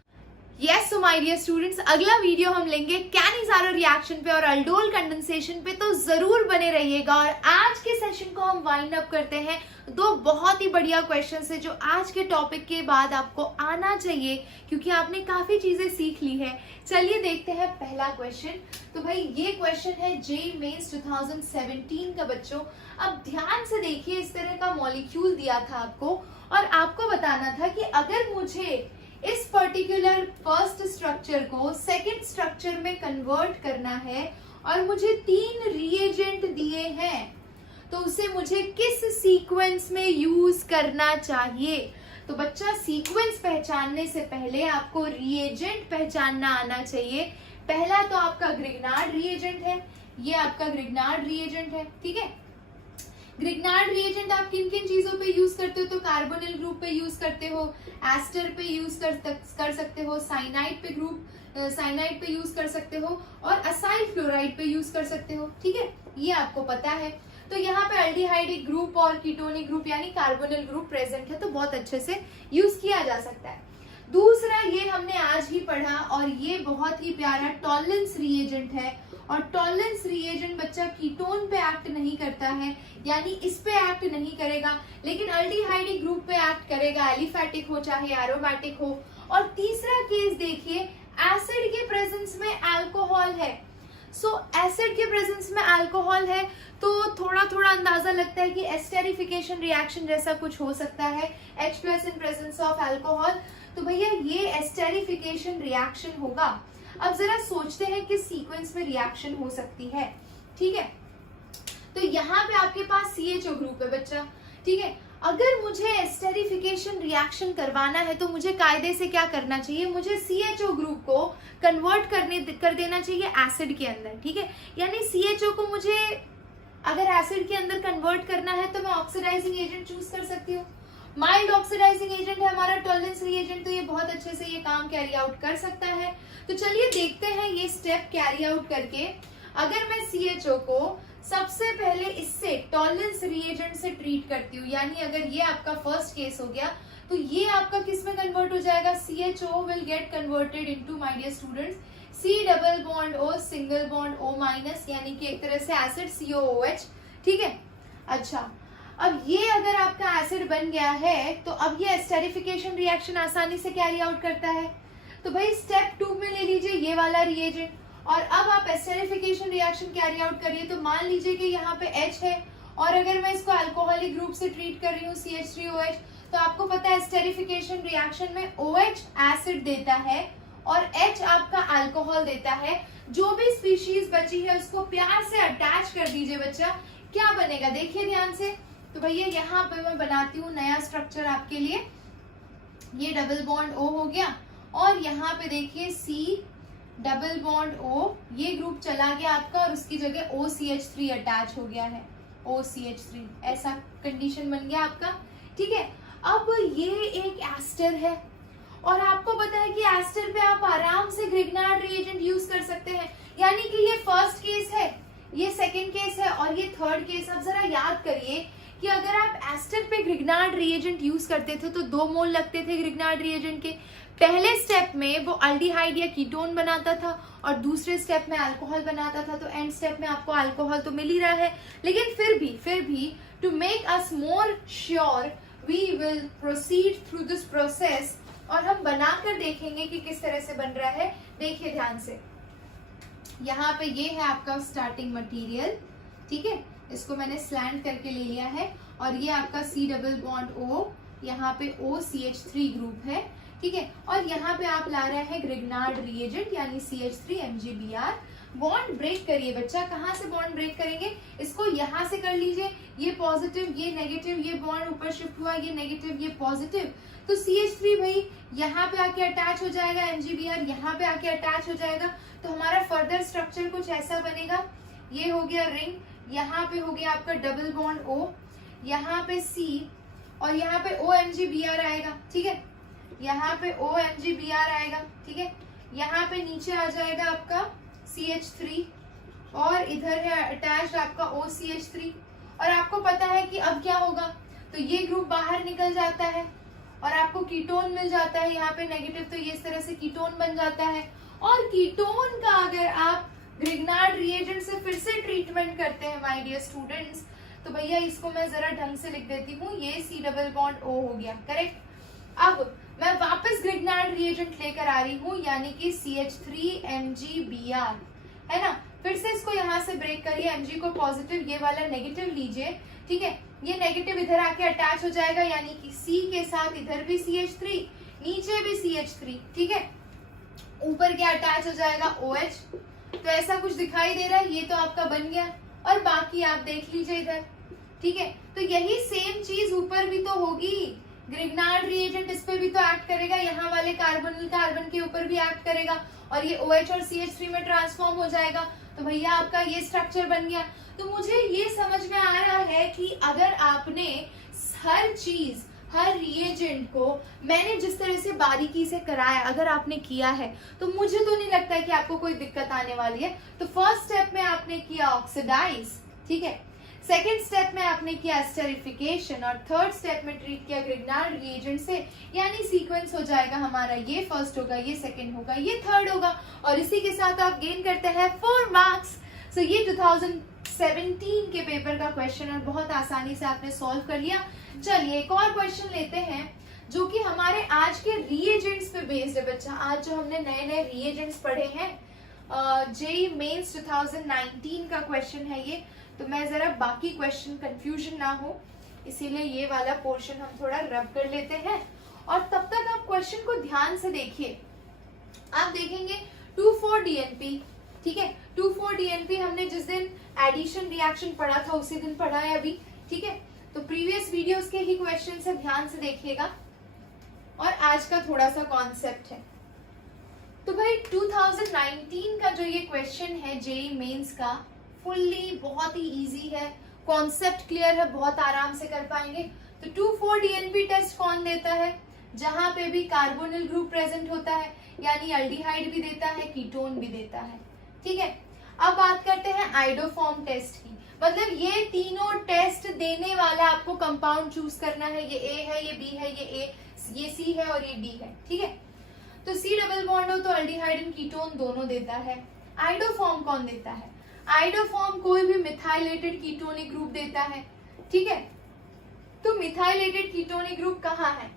Yes so my dear students, अगला वीडियो हम लेंगे कैनिज़ारो रिएक्शन पे और अल्डोल कंडेंसेशन पे, तो जरूर बने रहिएगा। और आज के सेशन को हम वाइंड अप करते हैं दो बहुत ही बढ़िया क्वेश्चंस है जो आज के टॉपिक के बाद आपको आना चाहिए, क्योंकि आपने काफी चीजें सीख ली है। चलिए देखते हैं पहला क्वेश्चन। तो भाई ये क्वेश्चन है जेईई मेंस 2017 का बच्चों। अब ध्यान से देखिए, इस तरह का मॉलिक्यूल दिया था आपको और आपको बताना था कि अगर मुझे इस पर्टिकुलर फर्स्ट स्ट्रक्चर को सेकंड स्ट्रक्चर में कन्वर्ट करना है और मुझे 3 रिएजेंट दिए हैं, तो उसे मुझे किस सीक्वेंस में यूज करना चाहिए। तो बच्चा सीक्वेंस पहचानने से पहले आपको रिएजेंट पहचानना आना चाहिए। पहला तो आपका ग्रिग्नार्ड रिएजेंट है, ये आपका ग्रिग्नार्ड रिएजेंट है, ठीक है। ग्रिग्नार्ड रिएजेंट आप किन किन चीजों पे यूज करते हो, तो कार्बोनिल ग्रुप पे यूज करते हो, एस्टर पे यूज कर सकते हो, साइनाइड पे यूज कर सकते हो, और असाइल फ्लोराइड पे यूज कर सकते हो, ठीक है। ये आपको पता है। तो यहाँ पे अल्डिहाइडिक ग्रुप और कीटोनिक ग्रुप यानी कार्बोनिल ग्रुप प्रेजेंट है, तो बहुत अच्छे से यूज किया जा सकता है। दूसरा ये हमने आज ही पढ़ा और ये बहुत ही प्यारा टॉलरेंस रिएजेंट है, और टॉलरेंस रिएजेंट बच्चा कीटोन पे एक्ट नहीं करता है, यानी इस पे एक्ट नहीं करेगा, लेकिन अल्डिहाइडिक ग्रुप पे एक्ट करेगा, एलिफैटिक हो चाहे एरोमेटिक हो। और तीसरा केस देखिए, एसिड के प्रेजेंस में अल्कोहल है। एसिड के प्रेजेंस में अल्कोहल है तो थोड़ा थोड़ा अंदाजा लगता है कि एस्टेरिफिकेशन रिएक्शन जैसा कुछ हो सकता है, H+ in presence of alcohol. तो भैया ये एस्टेरिफिकेशन रिएक्शन होगा। अब जरा सोचते हैं कि सीक्वेंस में रिएक्शन हो सकती है, ठीक है। तो यहाँ पे आपके पास CHO ग्रुप है बच्चा, ठीक है। अगर मुझे एस्टेरिफिकेशन रिएक्शन करवाना है तो मुझे कायदे से क्या करना चाहिए, मुझे CHO ग्रुप को कन्वर्ट कर देना चाहिए एसिड के अंदर, ठीक है। यानी CHO को मुझे अगर एसिड के अंदर कन्वर्ट करना है तो मैं ऑक्सीडाइजिंग एजेंट चूज कर सकती हूँ। माइल्ड ऑक्सीडाइजिंग एजेंट है हमारा टॉलरेंस रिएजेंट, तो ये बहुत अच्छे से ये काम कैरी आउट कर सकता है। तो चलिए देखते हैं ये स्टेप कैरी आउट करके। अगर मैं CHO को सबसे पहले इससे टॉलरेंस रिएजेंट से ट्रीट करती हूँ, यानी अगर ये आपका फर्स्ट केस हो गया तो ये आपका किस में कन्वर्ट हो जाएगा, CHO will get converted into my dear students C double bond O single bond O minus, यानी कि एक तरह से एसिड COOH, ठीक है। अच्छा, अब ये अगर आपका एसिड बन गया है तो अब ये एस्टेरिफिकेशन रिएक्शन आसानी से कैरी आउट करता है। तो भाई स्टेप 2 में ले लीजिए ये वाला रिएजेंट, और अब आप एस्टेरिफिकेशन रिएक्शन कैरी आउट करिए। तो मान लीजिए कि यहाँ पे H है और अगर मैं इसको अल्कोहलिक ग्रुप से ट्रीट कर रही हूँ CH3OH, तो आपको पता है एस्टेरिफिकेशन रिएक्शन में OH एसिड देता है और H आपका अल्कोहल देता है। जो भी स्पीशीज बची है उसको प्यार से अटैच कर दीजिए बच्चा, क्या बनेगा देखिए ध्यान से। तो भैया यहाँ पे मैं बनाती हूँ नया स्ट्रक्चर आपके लिए। ये डबल बॉन्ड O हो गया और यहाँ पे देखिए C डबल बॉन्ड O, ये ग्रुप चला गया आपका और उसकी जगह OCH3 अटैच हो गया है, OCH3 ऐसा कंडीशन बन गया आपका, ठीक है। अब ये एक एस्टर है और आपको पता है कि एस्टर पे आप आराम से ग्रिग्नार्ड रिएजेंट यूज कर सकते हैं, यानी कि ये फर्स्ट केस है, ये सेकंड केस है और ये थर्ड केस। अब जरा याद करिए कि अगर आप एस्टर पे ग्रिग्नार्ड रिएजेंट यूज करते थे तो 2 मोल लगते थे ग्रिग्नार्ड रिएजेंट के। पहले स्टेप में वो अल्डिहाइड या कीटोन बनाता था और दूसरे स्टेप में अल्कोहल बनाता था, तो एंड स्टेप में आपको अल्कोहल तो मिल ही रहा है, लेकिन फिर भी to make us more sure we will proceed through this process और हम बनाकर देखेंगे कि किस तरह से बन रहा है। देखिए ध्यान से, यहाँ पे ये है आपका स्टार्टिंग मटेरियल, ठीक है, इसको मैंने स्लैंट करके ले लिया है और ये आपका C डबल बॉन्ड O, यहाँ पे OCH3 ग्रुप है, ठीक है। और यहाँ पे आप ला रहे हैं ग्रिग्नार्ड रिएजेंट यानी CH3 MgBr। बॉन्ड ब्रेक करिए बच्चा। कहाँ से बॉन्ड ब्रेक करेंगे? इसको यहाँ से कर लीजिए, ये पॉजिटिव ये नेगेटिव, ये बॉन्ड ऊपर शिफ्ट हुआ, ये नेगेटिव ये पॉजिटिव, तो CH3 भाई यहाँ पे आके अटैच हो जाएगा, MgBr यहाँ पे आके अटैच हो जाएगा, तो हमारा फर्दर स्ट्रक्चर कुछ ऐसा बनेगा। ये हो गया रिंग, यहाँ पे हो गया आपका डबल बॉन्ड O, यहाँ पे C और यहाँ पे OMgBr आएगा, ठीक है, यहाँ पे OMgBr आएगा, ठीक है, यहाँ पे नीचे आ जाएगा आपका CH3 और इधर है अटैच्ड आपका OCH3। और आपको पता है कि अब क्या होगा, तो ये ग्रुप बाहर निकल जाता है और आपको कीटोन मिल जाता है, यहाँ पे नेगेटिव, तो ये इस तरह से कीटोन बन जाता है। और कीटोन का अगर आप ग्रिग्नार्ड रिएजेंट से फिर से ट्रीटमेंट करते हैं माय डियर स्टूडेंट्स, तो भैया इसको मैं जरा ढंग से लिख देती हूँ, ये C डबल बॉन्ड O हो गया, करेक्ट। अब मैं वापस ग्रिग्नार्ड रिएजेंट लेकर आ रही हूँ, यानी कि CH3MgBr, है ना। फिर से इसको यहाँ से ब्रेक करिए, Mg को पॉजिटिव, ये वाला नेगेटिव लीजिए, ठीक है, ये नेगेटिव इधर आके अटैच हो जाएगा, यानी कि C के साथ इधर भी CH3, नीचे भी CH3, ठीक है, ऊपर क्या अटैच हो जाएगा OH। तो ऐसा कुछ दिखाई दे रहा है, ये तो आपका बन गया, और बाकी आप देख लीजिए इधर, ठीक है। तो यही सेम चीज ऊपर भी तो होगी, ग्रिग्नार्ड रिएजेंट इस पे भी तो एक्ट करेगा, यहाँ वाले कार्बन के ऊपर भी एक्ट करेगा, और ये OH और CH3 में ट्रांसफॉर्म हो जाएगा, तो भैया आपका ये स्ट्रक्चर बन गया। तो मुझे ये समझ में आ रहा है कि अगर आपने हर चीज, हर रिएजेंट को मैंने जिस तरह से बारीकी से कराया, अगर आपने किया है, तो मुझे तो नहीं लगता है कि आपको कोई दिक्कत आने वाली है। तो फर्स्ट स्टेप में आपने किया ऑक्सीडाइज, ठीक है, सेकेंड स्टेप में आपने किया एस्टरिफिकेशन, और थर्ड स्टेप में ट्रीट किया ग्रिग्नार्ड रिएजेंट से, यानी सीक्वेंस हो जाएगा हमारा, ये फर्स्ट होगा, ये सेकेंड होगा, ये थर्ड होगा, और इसी के साथ आप गेन करते हैं 4 मार्क्स। सो ये 2017 के पेपर का क्वेश्चन और बहुत आसानी से आपने सॉल्व कर लिया। चलिए एक और क्वेश्चन लेते हैं जो कि हमारे आज के रिएजेंट्स पे बेस्ड है बच्चा। आज जो हमने नए नए रिएजेंट्स पढ़े हैं, जेईई मेंस 2019 का क्वेश्चन है ये, तो मैं जरा बाकी क्वेश्चन कंफ्यूजन ना हो इसीलिए ये वाला पोर्शन हम थोड़ा रब कर लेते हैं, और तब तक आप क्वेश्चन को ध्यान से देखिए। आप देखेंगे 2,4-DNP, ठीक है, 2,4-DNP हमने जिस दिन एडिशन रिएक्शन पढ़ा था उसी दिन पढ़ा है अभी, ठीक है, तो प्रीवियस वीडियोस के ही क्वेश्चन से ध्यान से देखिएगा, और आज का थोड़ा सा कॉन्सेप्ट है। तो भाई 2019 का जो ये क्वेश्चन है जेईई मेंस का, फुल्ली बहुत ही इजी है, कॉन्सेप्ट क्लियर है, बहुत आराम से कर पाएंगे। तो 2,4-DNP टेस्ट कौन देता है? जहां पे भी कार्बोनिल ग्रुप प्रेजेंट होता है, यानी अल्डिहाइड भी देता है, कीटोन भी देता है, ठीक है। अब बात करते हैं आइडोफॉर्म टेस्ट की, मतलब ये तीनों टेस्ट देने वाला आपको कंपाउंड चूज करना है, ये A है, ये B है, ये C है और ये D है, ठीक है। तो C डबल बॉन्ड हो तो अल्डिहाइड एंड कीटोन दोनों देता है। आइडोफॉर्म कौन देता है? आइडोफॉर्म कोई भी मिथाइलेटेड कीटोनिक ग्रुप देता है, ठीक है। तो मिथाइलेटेड कीटोनिक ग्रुप कहाँ है?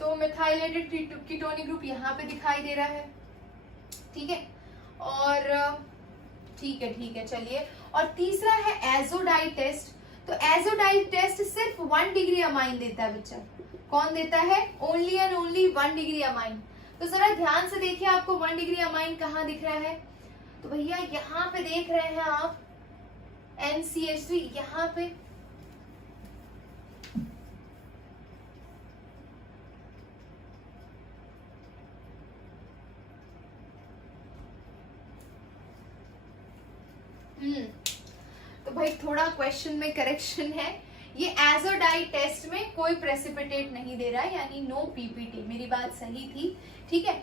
तो मिथाइलेटेड कीटोनिक ग्रुप यहाँ पे दिखाई दे रहा है, ठीक है, और ठीक है चलिए। और तीसरा है एजोडाई टेस्ट। तो एजोडाई टेस्ट सिर्फ 1 डिग्री अमाइन देता है बच्चा। कौन देता है? Only and only 1 degree amine. तो जरा ध्यान से देखिए, आपको 1 डिग्री अमाइन कहाँ दिख रहा है? तो भैया यहाँ पे देख रहे हैं आप NCH3, यहाँ पे तो भाई थोड़ा क्वेश्चन में करेक्शन है, ये एजोडाई टेस्ट में कोई प्रेसिपिटेट नहीं दे रहा है, यानी नो पीपीटी। मेरी बात सही थी, ठीक है।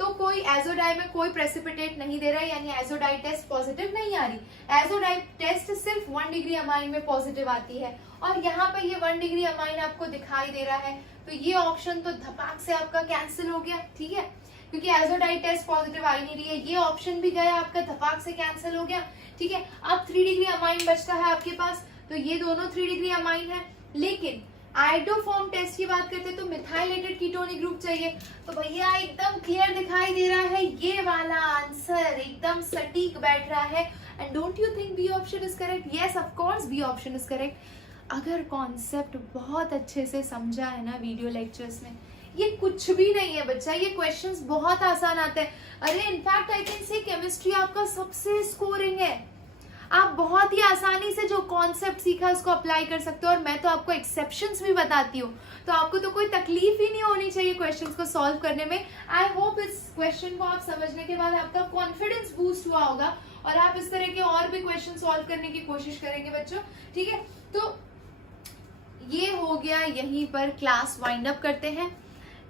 तो कोई एजोडाई में कोई प्रेसिपिटेट नहीं दे रहा है, यानी एजोडाई टेस्ट पॉजिटिव नहीं आ रही। एजोडाई टेस्ट सिर्फ 1 डिग्री अमाइन में पॉजिटिव आती है, और यहाँ पे ये 1 डिग्री अमाइन आपको दिखाई दे रहा है, तो ये ऑप्शन तो धपाक से आपका कैंसिल हो गया, ठीक है, क्योंकि एजोडाई टेस्ट पॉजिटिव आ ही नहीं रही है। ये ऑप्शन भी गया आपका, धपाक से कैंसिल हो गया, ठीक है। अब 3 डिग्री अमाइन बचता है आपके पास, तो ये दोनों 3 डिग्री अमाइन है। लेकिन आइडोफॉर्म टेस्ट की बात करते हैं तो मिथाइलेटेड कीटोनिक ग्रुप चाहिए। तो भैया एकदम क्लियर दिखाई दे रहा है, ये वाला आंसर एकदम सटीक बैठ रहा है। And don't you think B option is correct? Yes of course B option is correct. अगर कॉन्सेप्ट बहुत अच्छे से समझा है ना वीडियो लेक्चर्स में, ये कुछ भी नहीं है बच्चा, ये क्वेश्चंस बहुत आसान आते हैं। अरे in fact I can say chemistry आपका सबसे स्कोरिंग है। आप बहुत ही आसानी से जो कॉन्सेप्ट सीखा उसको अप्लाई कर सकते हो, और मैं तो आपको एक्सेप्शंस भी बताती हूँ, तो आपको तो कोई तकलीफ ही नहीं होनी चाहिए क्वेश्चंस को सॉल्व करने में। आई होप इस क्वेश्चन को आप समझने के बाद आपका कॉन्फिडेंस बूस्ट हुआ होगा और आप इस तरह के और भी क्वेश्चन सॉल्व करने की कोशिश करेंगे बच्चों, ठीक है। तो ये हो गया, यहीं पर क्लास वाइंड अप करते हैं।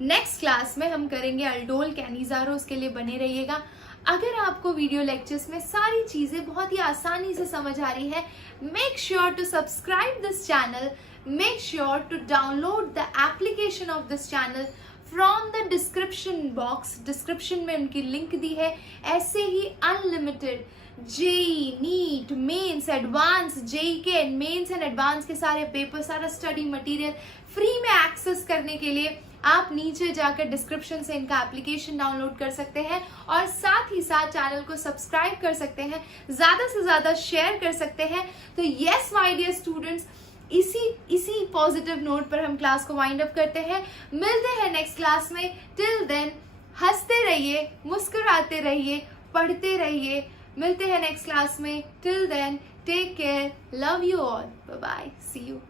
नेक्स्ट क्लास में हम करेंगे अल्डोल कैनिजारो, उसके लिए बने रहिएगा। अगर आपको वीडियो लेक्चर्स में सारी चीजें बहुत ही आसानी से समझ आ रही है, make sure to subscribe this channel, make sure to download the application of this channel from the description box. Description में उनकी लिंक दी है। ऐसे ही unlimited JEE, NEET, mains, advance, JEE के मेंस एंड एडवांस के सारे पेपर, सारा स्टडी मटेरियल फ्री में एक्सेस करने के लिए आप नीचे जाकर डिस्क्रिप्शन से इनका एप्लीकेशन डाउनलोड कर सकते हैं, और साथ ही साथ चैनल को सब्सक्राइब कर सकते हैं, ज्यादा से ज्यादा शेयर कर सकते हैं। तो यस माय डियर स्टूडेंट्स, इसी पॉजिटिव नोट पर हम क्लास को वाइंड अप करते हैं। मिलते हैं नेक्स्ट क्लास में। टिल देन हंसते रहिए, मुस्कुराते रहिए, पढ़ते रहिए। मिलते हैं नेक्स्ट क्लास में। Till then take care, love you all, bye bye, see you.